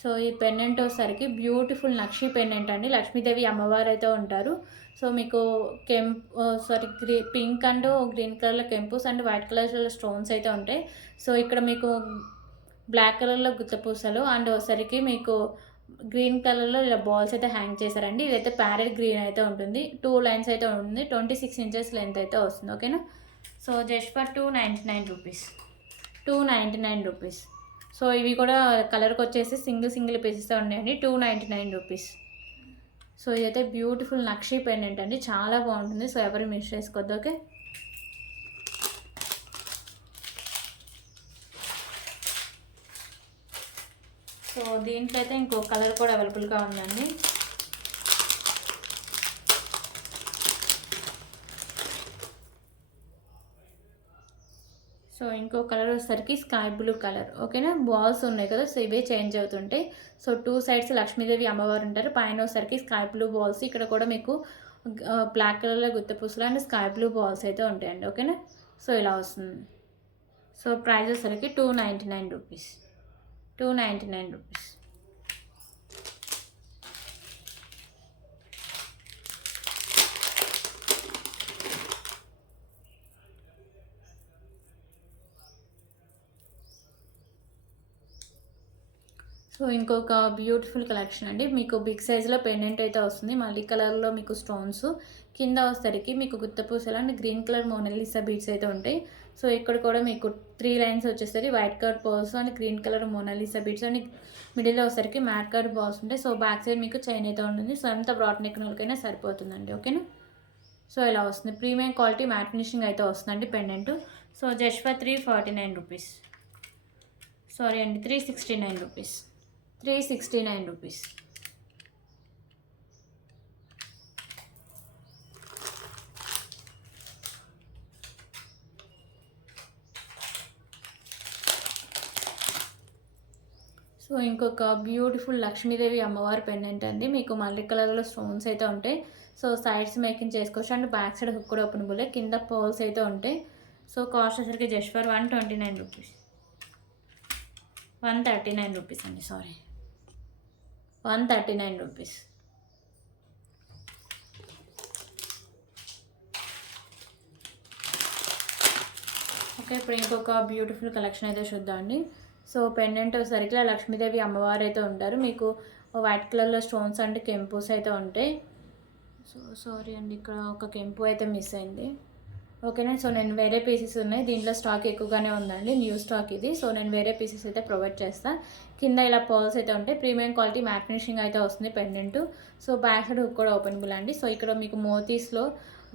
సో ఈ పెండెంట్ వచ్చేసరికి బ్యూటిఫుల్ నక్షి పెండెంట్ అండి. లక్ష్మీదేవి అమ్మవారు అయితే ఉంటారు. సో మీకు పింక్ అండ్ గ్రీన్ కలర్లో కెంపుస్ అండ్ వైట్ కలర్లో స్టోన్స్ అయితే ఉంటాయి. సో ఇక్కడ మీకు బ్లాక్ కలర్లో గుత్తపూసలు అండ్ ఒకసారికి మీకు గ్రీన్ కలర్లో ఇలా బాల్స్ అయితే హ్యాంగ్ చేశారండి. ఇదైతే ప్యారెట్ గ్రీన్ అయితే ఉంటుంది. 2 లైన్స్ అయితే ఉంటుంది. 26 ఇంచెస్ లెంత్ అయితే వస్తుంది. ఓకేనా, so just for 299 rupees. 299 rupees. So ఇవి కూడా కలర్కి వచ్చేసి సింగిల్ పీసెస్ ఉన్నాయండి. 299 రూపీస్. సో ఇదైతే బ్యూటిఫుల్ నక్షి పెండెంట్ అండి, చాలా బాగుంటుంది. సో ఎవరు మిస్ చేసుకోవద్దు. ఓకే, సో దీంట్లో అయితే ఇంకో కలర్ కూడా అవైలబుల్గా ఉందండి. సో ఇంకో కలర్ వచ్చేసరికి స్కై బ్లూ కలర్. ఓకేనా, బాల్స్ ఉన్నాయి కదా, సో ఇవే చేంజ్ అవుతుంటాయి. సో 2 సైడ్స్ లక్ష్మీదేవి అమ్మవారు ఉంటారు. పైన వచ్చేసరికి స్కై బ్లూ బాల్స్, ఇక్కడ కూడా మీకు బ్లాక్ కలర్లో గుత్తపూసలు అండ్ స్కై బ్లూ బాల్స్ అయితే ఉంటాయండి. ఓకేనా, సో ఇలా వస్తుంది. సో ప్రైస్ వచ్చేసరికి 299 రూపీస్. 299 రూపీస్. సో ఇంకొక బ్యూటిఫుల్ కలెక్షన్ అండి. మీకు బిగ్ సైజులో పెండెంట్ అయితే వస్తుంది. మల్టీ కలర్లో మీకు స్టోన్స్, కింద వస్తరికి మీకు గుత్తపూసలు and green colour Mona Lisa beads అయితే ఉంటాయి. సో ఇక్కడ కూడా మీకు 3 లైన్స్ వచ్చేసరికి white colour pearls and green colour Mona Lisa beads and మిడిల్లో వచ్చేసరికి మ్యాట్ కలర్ బాల్స్ ఉంటాయి. సో బ్యాక్ సైడ్ మీకు చైన్ అయితే ఉంటుంది. సో ఎంత బ్రాడ్ నెక్ వాళ్ళకైనా సరిపోతుందండి. ఓకేనా, సో ఇలా వస్తుంది. ప్రీమియం క్వాలిటీ మ్యాట్ ఫినిషింగ్ అయితే వస్తుందండి pendant. So just for 349 rupees. Sorry అండి, 369 రూపీస్. 369 రూపీస్. సో ఇంకొక బ్యూటిఫుల్ లక్ష్మీదేవి అమ్మవారి పెండెంట్ అండి. మీకు మల్టీ కలర్‌లో స్టోన్స్ అయితే ఉంటాయి. సైడ్స్ మేకింగ్ చేసుకోవచ్చు అండ్ బ్యాక్ సైడ్ హుక్ కూడా ఓపెనబులే. కింద పర్ల్స్ అయితే ఉంటాయి. కాస్ట్ వచ్చేసరికి జస్ట్ ఫర్ 129 రూపీస్. 139 రూపీస్ అండి. Sorry, 139 rupees. ఇప్పుడు ఇంకొక బ్యూటిఫుల్ కలెక్షన్ అయితే చూద్దామండి. పెండెంట్ వచ్చేసరికి లక్ష్మీదేవి అమ్మవారు అయితే ఉంటారు. మీకు వైట్ కలర్‌లో స్టోన్స్ అంటే కెంపుస్ అయితే ఉంటాయి. సారీ అండి, ఇక్కడ ఒక కెంపు అయితే మిస్ అయింది. ఓకేనా. నేను వేరే పీసెస్ ఉన్నాయి. దీంట్లో స్టాక్ ఎక్కువగానే ఉందండి, న్యూ స్టాక్ ఇది. నేను వేరే పీసెస్ అయితే ప్రొవైడ్ చేస్తాను. కింద ఇలా పర్ల్స్ అయితే ఉంటాయి. ప్రీమియం క్వాలిటీ మ్యాట్ ఫినిషింగ్ అయితే వస్తుంది పెండెంట్. బ్యాక్ సైడ్ హుక్ కూడా ఓపెనబుల్ అండి. ఇక్కడ మీకు మోతీస్లో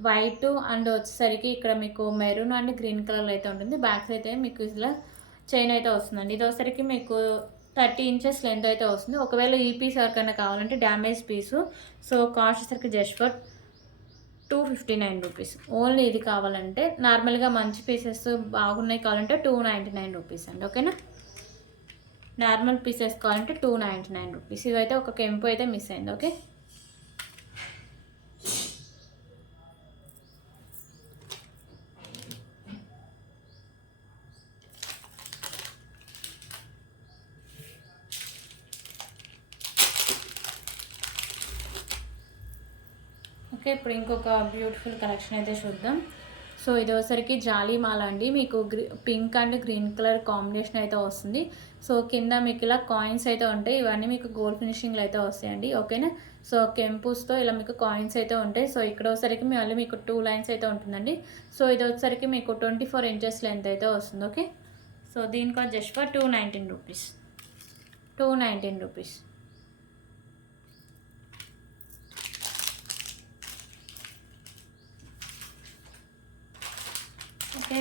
వైట్ అండ్ వచ్చేసరికి ఇక్కడ మీకు మెరూన్ అండ్ గ్రీన్ కలర్ అయితే ఉంటుంది. బ్యాక్ సైడ్ అయితే మీకు ఇలా చైన్ అయితే వస్తుందండి. ఇది వచ్చేసరికి మీకు 30 ఇంచెస్ లెంత్ అయితే వస్తుంది. ఒకవేళ ఈ పీస్ ఎవరికైనా కావాలంటే డ్యామేజ్ పీసు. కాస్ట్ వచ్చేసరికి జస్ట్ ఫర్ 259 రూపీస్. ఓన్లీ ఇది కావాలంటే, నార్మల్గా మంచి పీసెస్ బాగున్నాయి కావాలంటే 299 రూపీస్ అండి. ఓకేనా. నార్మల్ పీసెస్ కావాలంటే 299 రూపీస్. ఇదైతే ఒక కెంపు అయితే మిస్ అయింది. ఓకే. ఇప్పుడు ఇంకొక బ్యూటిఫుల్ కలెక్షన్ అయితే చూద్దాం. ఇది వచ్చేసరికి జాలీమాల అండి. మీకు pink and green colour combination అయితే వస్తుంది. కింద మీకు ఇలా కాయిన్స్ అయితే ఉంటాయి. ఇవన్నీ మీకు గోల్డ్ ఫినిషింగ్లో అయితే వస్తాయండి. ఓకేనా. కెంపుస్తో ఇలా మీకు కాయిన్స్ అయితే ఉంటాయి. ఇక్కడ వచ్చేసరికి మళ్ళీ మీకు 2 లైన్స్ అయితే ఉంటుందండి. ఇది వచ్చేసరికి మీకు 24 ఇంచెస్ లెంత్ అయితే వస్తుంది. ఓకే. దీనికి జస్ట్ ఫర్ 219 రూపీస్. 219 రూపీస్.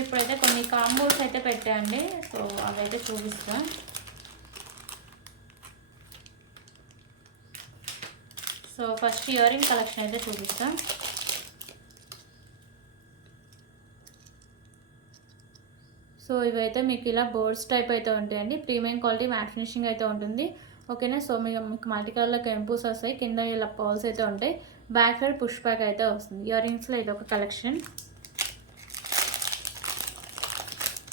ఇప్పుడైతే కొన్ని కాంబోస్ అయితే పెట్టండి. అవైతే చూపిస్తాను. ఫస్ట్ ఇయర్ రింగ్ కలెక్షన్ అయితే చూపిస్తాను. ఇవైతే మీకు ఇలా బోర్డ్స్ టైప్ అయితే ఉంటాయండి. ప్రీమియం క్వాలిటీ మ్యాట్ ఫినిషింగ్ అయితే ఉంటుంది. ఓకేనా. మీకు మల్టీ కలర్లో కెంపుస్ వస్తాయి. కింద ఇలా పర్ల్స్ అయితే ఉంటాయి. బ్యాక్ సైడ్ పుష్ బ్యాక్ అయితే వస్తుంది. ఇయర్ రింగ్స్లో ఇది ఒక కలెక్షన్.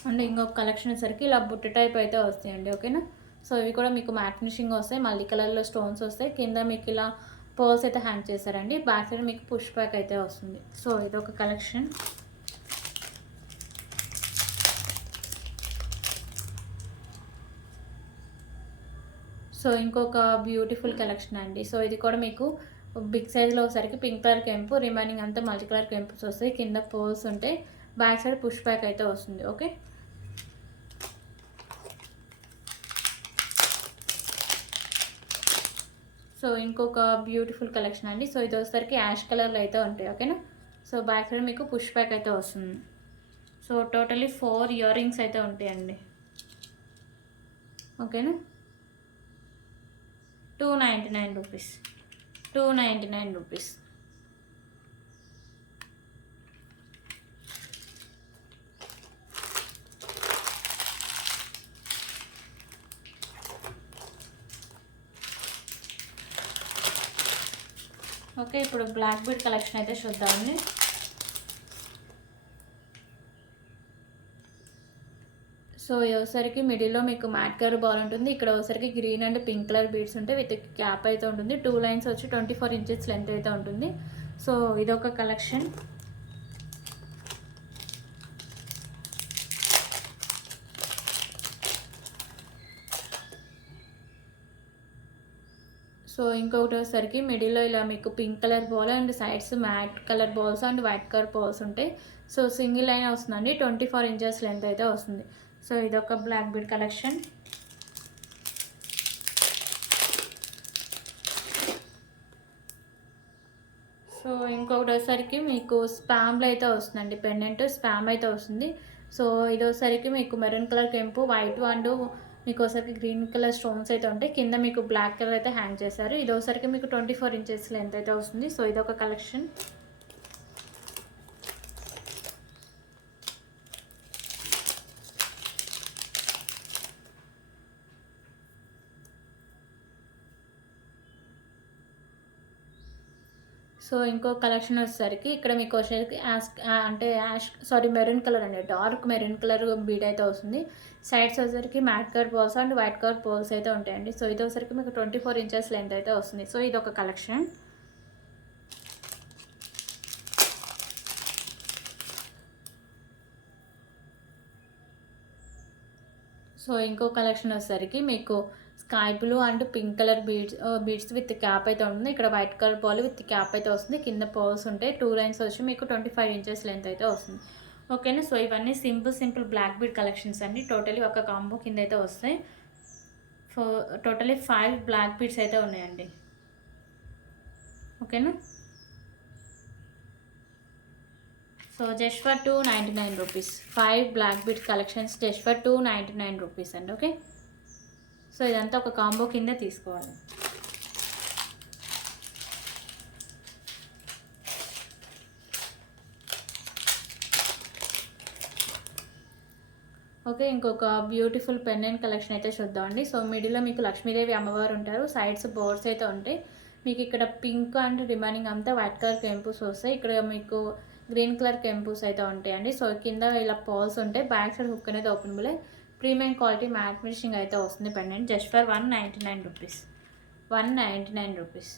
అండ్ ఇంకొక కలెక్షన్ వచ్చేసరికి ఇలా బుట్ట టైప్ అయితే వస్తాయండి. ఓకేనా. ఇవి కూడా మీకు మ్యాట్ ఫినిషింగ్ వస్తాయి. మల్టీ కలర్లో స్టోన్స్ వస్తాయి. కింద మీకు ఇలా పర్ల్స్ అయితే హ్యాంగ్ చేశారండి. బ్యాక్ సైడ్ మీకు పుష్ బ్యాక్ అయితే వస్తుంది. ఇదొక కలెక్షన్. ఇంకొక బ్యూటిఫుల్ కలెక్షన్ అండి. ఇది కూడా మీకు బిగ్ సైజ్లో వచ్చేసరికి పింక్ కలర్ కెంపు, రిమైనింగ్ అంతా మల్టీ కలర్ కెంపుస్ వస్తాయి. కింద పర్ల్స్ ఉంటాయి. బ్యాక్ సైడ్ పుష్ బ్యాక్ అయితే వస్తుంది. ఓకే. ఇంకొక బ్యూటిఫుల్ కలెక్షన్ అండి. ఇది వచ్చేసరికి యాష్ కలర్లో అయితే ఉంటాయి. ఓకేనా. బ్యాక్ సైడ్ మీకు పుష్ బ్యాక్ అయితే వస్తుంది. టోటలీ 4 ఇయర్ రింగ్స్ అయితే ఉంటాయండి. ఓకేనా. 299 రూపీస్. 299 రూపీస్. ఓకే. ఇప్పుడు బ్లాక్ బీడ్ కలెక్షన్ అయితే చూద్దామండి. ఇది వచ్చేసరికి మిడిల్లో మీకు మ్యాట్ కలర్ బాల్ ఉంటుంది. ఇక్కడ వచ్చేసరికి green and pink colour beads ఉంటాయి. విత్ క్యాప్ అయితే ఉంటుంది. 2 లైన్స్ వచ్చి 24 ఇంచెస్ లెంత్ అయితే ఉంటుంది. ఇదొక కలెక్షన్. ఇంకొకటి వచ్చేసరికి మిడిల్లో ఇలా మీకు pink colour ball and sides mat colour balls and white colour balls ఉంటాయి. సింగిల్ లైన్ వస్తుందండి. 24 ఇంచెస్ లెంత్ అయితే వస్తుంది. ఇదొక బ్లాక్ బీడ్ కలెక్షన్. ఇంకొకటి వచ్చేసరికి మీకు స్పామ్లో అయితే వస్తుందండి. పెండెంట్ స్పామ్ అయితే వస్తుంది. ఇది వచ్చేసరికి మీకు మెరూన్ కలర్ కెంపు, వైట్ అండ్ మీకు ఒకసారికి గ్రీన్ కలర్ స్టోన్స్ అయితే ఉంటాయి. కింద మీకు బ్లాక్ కలర్ అయితే హ్యాంగ్ చేశారు. ఇది ఒకసారికి మీకు 24 ఇంచెస్ లెంత్ అయితే వస్తుంది. ఇదొక కలెక్షన్. సో ఇంకో కలెక్షన్ వచ్చేసరికి ఇక్కడ మీకు వచ్చేసరికి మెరూన్ కలర్ అండి, డార్క్ మెరూన్ కలర్ బీడ్ అయితే వస్తుంది. సైడ్స్ వచ్చేసరికి matte colour balls and white colour balls అయితే ఉంటాయండి. సో ఇది వచ్చేసరికి మీకు 24 ఇంచెస్ లెంత్ అయితే వస్తుంది. సో ఇది ఒక కలెక్షన్. సో ఇంకో కలెక్షన్ వచ్చేసరికి మీకు sky blue and pink colour beads with cap అయితే ఉంటుంది. ఇక్కడ white colour ball with cap అయితే వస్తుంది. కింద పోల్స్ ఉంటాయి. 2 లైన్స్ వచ్చి మీకు 25 ఇంచెస్ లెంత్ అయితే వస్తుంది. ఓకేనా. సో ఇవన్నీ సింపుల్ బ్లాక్ బీడ్ కలెక్షన్స్ అండి. టోటలీ ఒక కాంబో కింద అయితే వస్తాయి. టోటలీ 5 బ్లాక్ బీడ్స్ అయితే ఉన్నాయండి. ఓకేనా. So just for 299 rupees 5 black bead collections just for 299 rupees అండి. ఓకే. సో ఇదంతా ఒక కాంబో కింద తీసుకోవాలి. ఓకే. ఇంకొక బ్యూటిఫుల్ పెండెంట్ కలెక్షన్ అయితే చూద్దామండి. సో మిడిల్లో మీకు లక్ష్మీదేవి అమ్మవారు ఉంటారు. సైడ్స్ బోర్డ్స్ అయితే ఉంటాయి. మీకు ఇక్కడ పింక్ అండ్ రిమైనింగ్ అంతా వైట్ కలర్ కెంపుస్ వస్తాయి. ఇక్కడ మీకు గ్రీన్ కలర్ కెంపుస్ అయితే ఉంటాయండి. సో కింద ఇలా పాల్స్ ఉంటాయి. బ్యాక్ సైడ్ హుక్ అనేది openable. Premium quality matte finishing అయితే వస్తుంది pendant just for 199 rupees 199 rupees.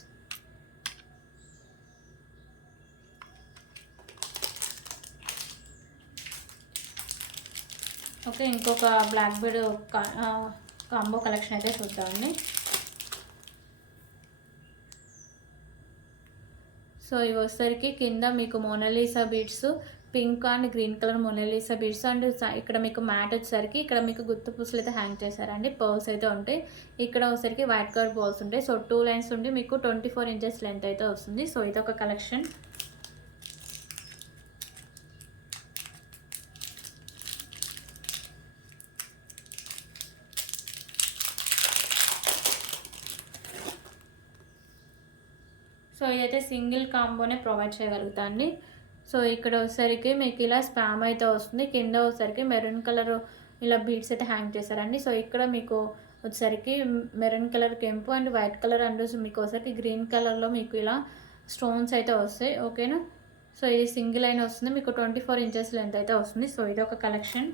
Okay. ఇంకొక బ్లాక్ బీడ్ కాంబో కలెక్షన్ అయితే చూద్దామండి. సో ఇవి వచ్చేసరికి కింద మీకు Mona Lisa beads, pink and green colour Mona Lisa beads and ఇక్కడ మీకు మ్యాట్ వచ్చేసరికి ఇక్కడ మీకు గుత్తు పూసలు అయితే హ్యాంగ్ చేశారండి. పర్ల్స్ అయితే ఉంటాయి. ఇక్కడ వచ్చేసరికి వైట్ కలర్ బాల్స్ ఉంటాయి. సో 2 లైన్స్ ఉండి మీకు 24 ఇంచెస్ లెంత్ అయితే వస్తుంది. సో ఇదొక కలెక్షన్. సో ఇదైతే సింగిల్ కాంబోనే ప్రొవైడ్ చేయగలుగుతా అండి. సో ఇక్కడ వచ్చేసరికి మీకు ఇలా స్పామ్ అయితే వస్తుంది. కింద వచ్చేసరికి మెరూన్ కలర్ ఇలా బీడ్స్ అయితే హ్యాంగ్ చేశారండి. సో ఇక్కడ మీకు వచ్చేసరికి మెరూన్ కలర్ కెంపు అండ్ వైట్ కలర్ అండ్ మీకు వచ్చేసరికి గ్రీన్ కలర్లో మీకు ఇలా స్టోన్స్ అయితే వస్తాయి. ఓకేనా. సో ఇది సింగిల్ అయిన వస్తుంది. మీకు 24 ఇంచెస్ లెంత్ అయితే వస్తుంది. సో ఇది ఒక కలెక్షన్.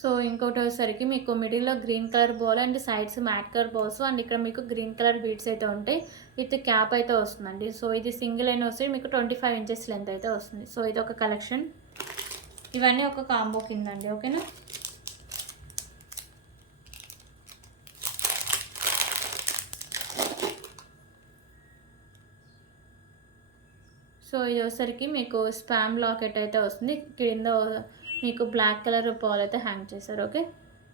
సో ఇంకోటి వచ్చేసరికి మీకు మిడిల్లో green colour ball and sides mat colour balls and ఇక్కడ మీకు గ్రీన్ కలర్ బీడ్స్ అయితే ఉంటాయి. విత్ క్యాప్ అయితే వస్తుందండి. సో ఇది సింగిల్ అయిన వస్తే మీకు 25 ఇంచెస్ లెంత్ అయితే వస్తుంది. సో ఇది ఒక కలెక్షన్. ఇవన్నీ ఒక కాంబో కింద అండి. ఓకేనా. సో ఇది వచ్చేసరికి మీకు స్పామ్ లాకెట్ అయితే వస్తుంది. కింద మీకు బ్లాక్ కలర్ పాల్ అయితే హ్యాంగ్ చేశారు. ఓకే.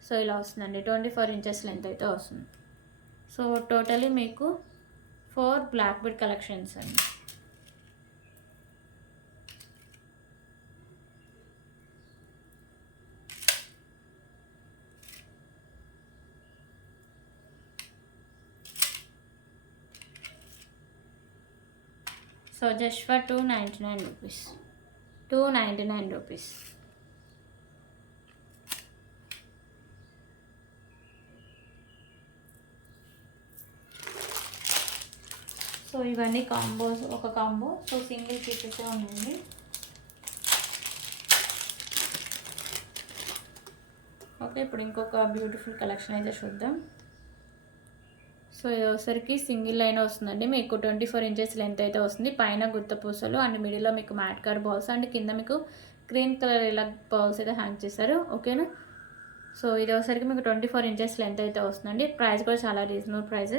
సో ఇలా వస్తుందండి. 24 ఇంచెస్ లెంత్ అయితే వస్తుంది. సో టోటలీ మీకు 4 బ్లాక్ బీడ్ కలెక్షన్స్ అండి. So just for 299 rupees 299 rupees. So ఇవన్నీ కాంబోస్ ఒక కాంబో. సో సింగిల్ పీసెస్ ఉందండి. ఓకే. ఇప్పుడు ఇంకొక బ్యూటిఫుల్ కలెక్షన్ అయితే చూద్దాం. సో ఇది వచ్చేసరికి సింగిల్ లైన్ వస్తుందండి. మీకు 24 ఇంచెస్ లెంత్ అయితే వస్తుంది. పైన గుత్త పూసలు అండ్ మిడిల్లో మీకు మ్యాట్ కలర్ బాల్స్ అండ్ కింద మీకు గ్రీన్ కలర్ ఇలా బాల్స్ అయితే హ్యాంగ్ చేశారు. ఓకేనా. సో ఇది వచ్చేసరికి మీకు 24 ఇంచెస్ లెంత్ అయితే వస్తుందండి. ప్రైస్ కూడా చాలా reasonable price.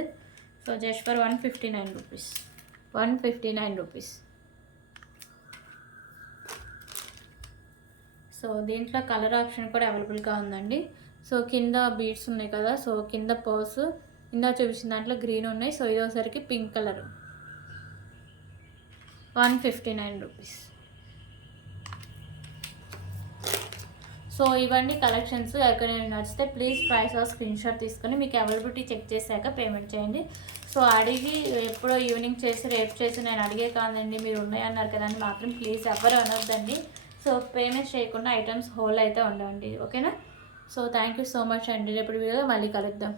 So just for 159 rupees 159 rupees. So దీంట్లో కలర్ ఆప్షన్ కూడా అవైలబుల్గా ఉందండి. సో కింద బీడ్స్ ఉన్నాయి కదా. సో కింద పర్స్ కింద చూపించిన దాంట్లో గ్రీన్ ఉన్నాయి. సో ఇది వచ్చేసరికి పింక్ కలర్ 159 రూపీస్. సో ఇవన్నీ కలెక్షన్స్ ఎవరికైనా నచ్చితే ప్లీజ్ ప్రైస్ స్క్రీన్ షాట్ తీసుకొని మీకు అవైలబిలిటీ చెక్ చేశాక పేమెంట్ చేయండి. సో అడిగి ఎప్పుడో ఈవినింగ్ చేసి రేపు చేసి నేను అడిగే కాదండి మీరు ఉన్నాయన్నారు కదా అని మాత్రం ప్లీజ్ ఎవరు అనొద్దండి. సో పేమెంట్ చేయకుండా ఐటమ్స్ హోల్ అయితే ఉండండి. ఓకేనా. So thank you so much అండి. రేపటి వీడియోలో మళ్ళీ కలుద్దాం.